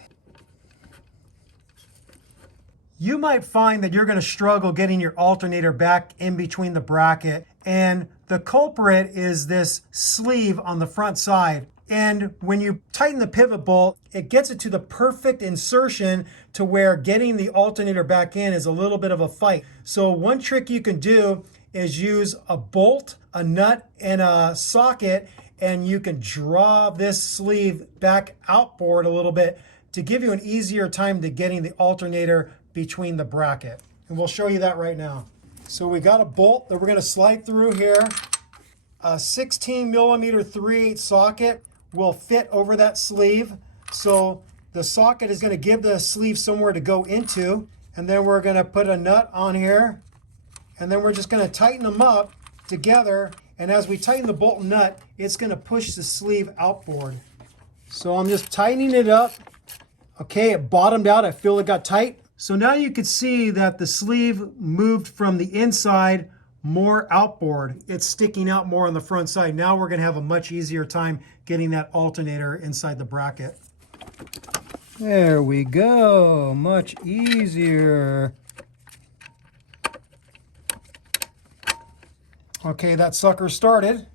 You might find that you're going to struggle getting your alternator back in between the bracket, and the culprit is this sleeve on the front side. And when you tighten the pivot bolt, it gets it to the perfect insertion to where getting the alternator back in is a little bit of a fight. So one trick you can do is use a bolt, a nut, and a socket, and you can draw this sleeve back outboard a little bit to give you an easier time to getting the alternator between the bracket. And we'll show you that right now. So we got a bolt that we're going to slide through here. A 16 millimeter 3/8 socket will fit over that sleeve. So the socket is going to give the sleeve somewhere to go into. And then we're going to put a nut on here. And then we're just going to tighten them up together. And as we tighten the bolt and nut, it's going to push the sleeve outboard. So I'm just tightening it up. Okay, it bottomed out. I feel it got tight. So now you can see that the sleeve moved from the inside more outboard. It's sticking out more on the front side. Now we're going to have a much easier time getting that alternator inside the bracket. There we go. Much easier. Okay, that sucker started.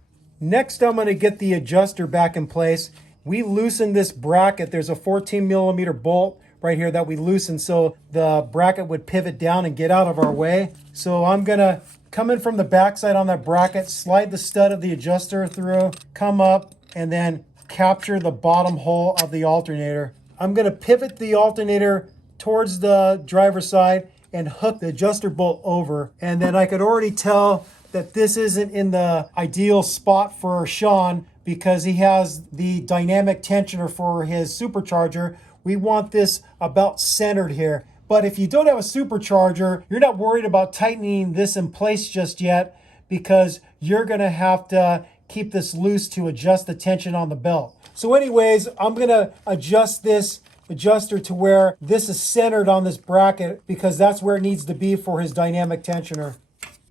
Next, I'm going to get the adjuster back in place. We loosened this bracket. There's a 14 millimeter bolt right here that we loosened so the bracket would pivot down and get out of our way. So I'm going to come in from the backside on that bracket, slide the stud of the adjuster through, come up, and then capture the bottom hole of the alternator. I'm going to pivot the alternator towards the driver's side and hook the adjuster bolt over. And then I could already tell that this isn't in the ideal spot for Sean because he has the dynamic tensioner for his supercharger. We want this about centered here. But if you don't have a supercharger, you're not worried about tightening this in place just yet because you're going to have to keep this loose to adjust the tension on the belt. So anyways, I'm going to adjust this adjuster to where this is centered on this bracket because that's where it needs to be for his dynamic tensioner.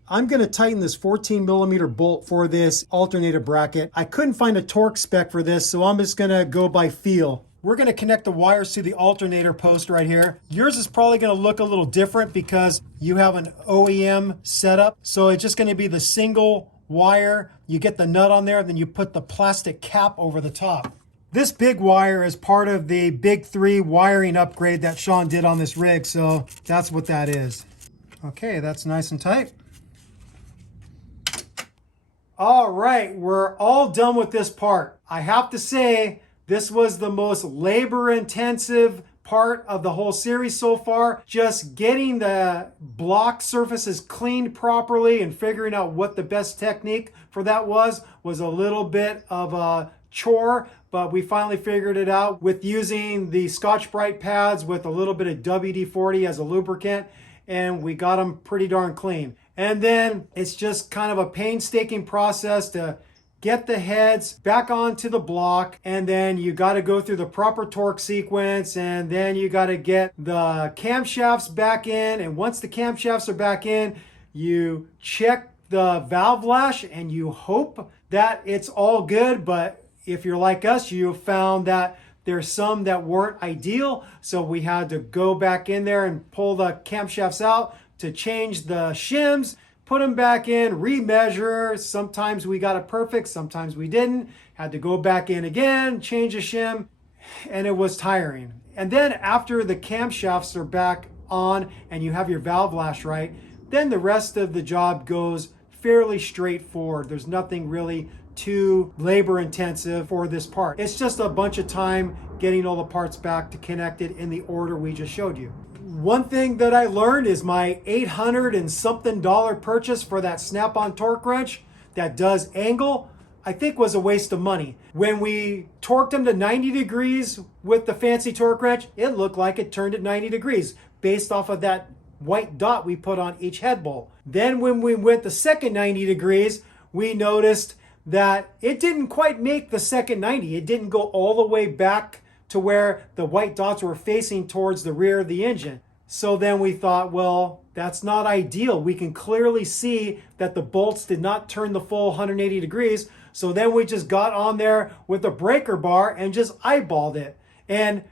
I'm going to tighten this 14 millimeter bolt for this alternator bracket. I couldn't find a torque spec for this, so I'm just going to go by feel. We're going to connect the wires to the alternator post right here. Yours is probably going to look a little different because you have an OEM setup. So it's just going to be the single wire. You get the nut on there, then you put the plastic cap over the top. This big wire is part of the Big 3 wiring upgrade that Sean did on this rig. So that's what that is. Okay, that's nice and tight. All right, we're all done with this part. I have to say, this was the most labor-intensive part of the whole series so far. Just getting the block surfaces cleaned properly and figuring out what the best technique for that was a little bit of a chore, but we finally figured it out with using the Scotch-Brite pads with a little bit of WD-40 as a lubricant, and we got them pretty darn clean. And then it's just kind of a painstaking process to get the heads back onto the block, and then you got to go through the proper torque sequence, and then you got to get the camshafts back in, and once the camshafts are back in, you check the valve lash and you hope that it's all good. But if you're like us, you found that there's some that weren't ideal, so we had to go back in there and pull the camshafts out to change the shims, put them back in, remeasure. Sometimes we got it perfect, sometimes we didn't. Had to go back in again, change the shim, and it was tiring. And then after the camshafts are back on and you have your valve lash right, then the rest of the job goes fairly straightforward. There's nothing really too labor intensive for this part. It's just a bunch of time getting all the parts back to connect it in the order we just showed you. One thing that I learned is my $800 and something purchase for that snap-on torque wrench that does angle, I think was a waste of money. When we torqued them to 90 degrees with the fancy torque wrench, it looked like it turned at 90 degrees based off of that white dot we put on each head bolt. Then when we went the second 90 degrees, we noticed that it didn't quite make the second 90. It didn't go all the way back to where the white dots were facing towards the rear of the engine. So then we thought, well, that's not ideal. We can clearly see that the bolts did not turn the full 180 degrees. So then we just got on there with a breaker bar and just eyeballed it. And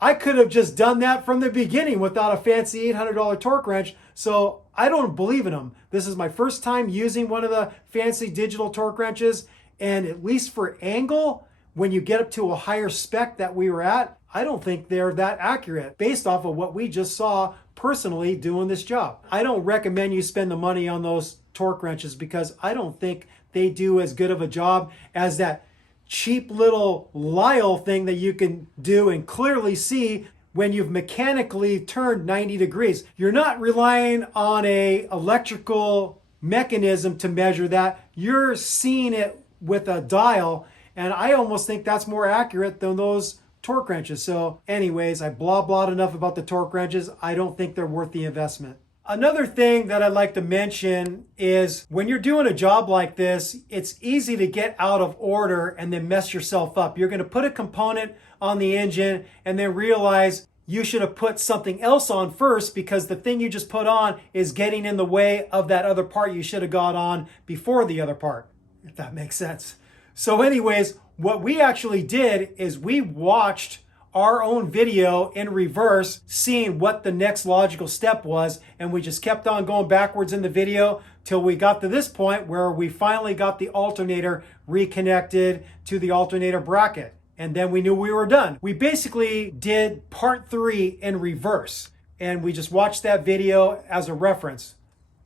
I could have just done that from the beginning without a fancy $800 torque wrench. So I don't believe in them. This is my first time using one of the fancy digital torque wrenches. And at least for angle, when you get up to a higher spec that we were at, I don't think they're that accurate based off of what we just saw personally doing this job. I don't recommend you spend the money on those torque wrenches because I don't think they do as good of a job as that cheap little Lyle thing that you can do and clearly see when you've mechanically turned 90 degrees. You're not relying on a electrical mechanism to measure that. You're seeing it with a dial, and I almost think that's more accurate than those torque wrenches. So anyways, I blah enough about the torque wrenches. I don't think they're worth the investment. Another thing that I'd like to mention is when you're doing a job like this, it's easy to get out of order and then mess yourself up. You're going to put a component on the engine and then realize you should have put something else on first because the thing you just put on is getting in the way of that other part you should have got on before the other part, if that makes sense. So anyways, what we actually did is we watched our own video in reverse, seeing what the next logical step was, and we just kept on going backwards in the video till we got to this point where we finally got the alternator reconnected to the alternator bracket. And then we knew we were done. We basically did part 3 in reverse, and we just watched that video as a reference.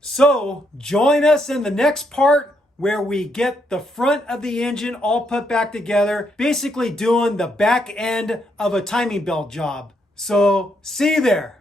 So join us in the next part where we get the front of the engine all put back together, basically doing the back end of a timing belt job. So see you there.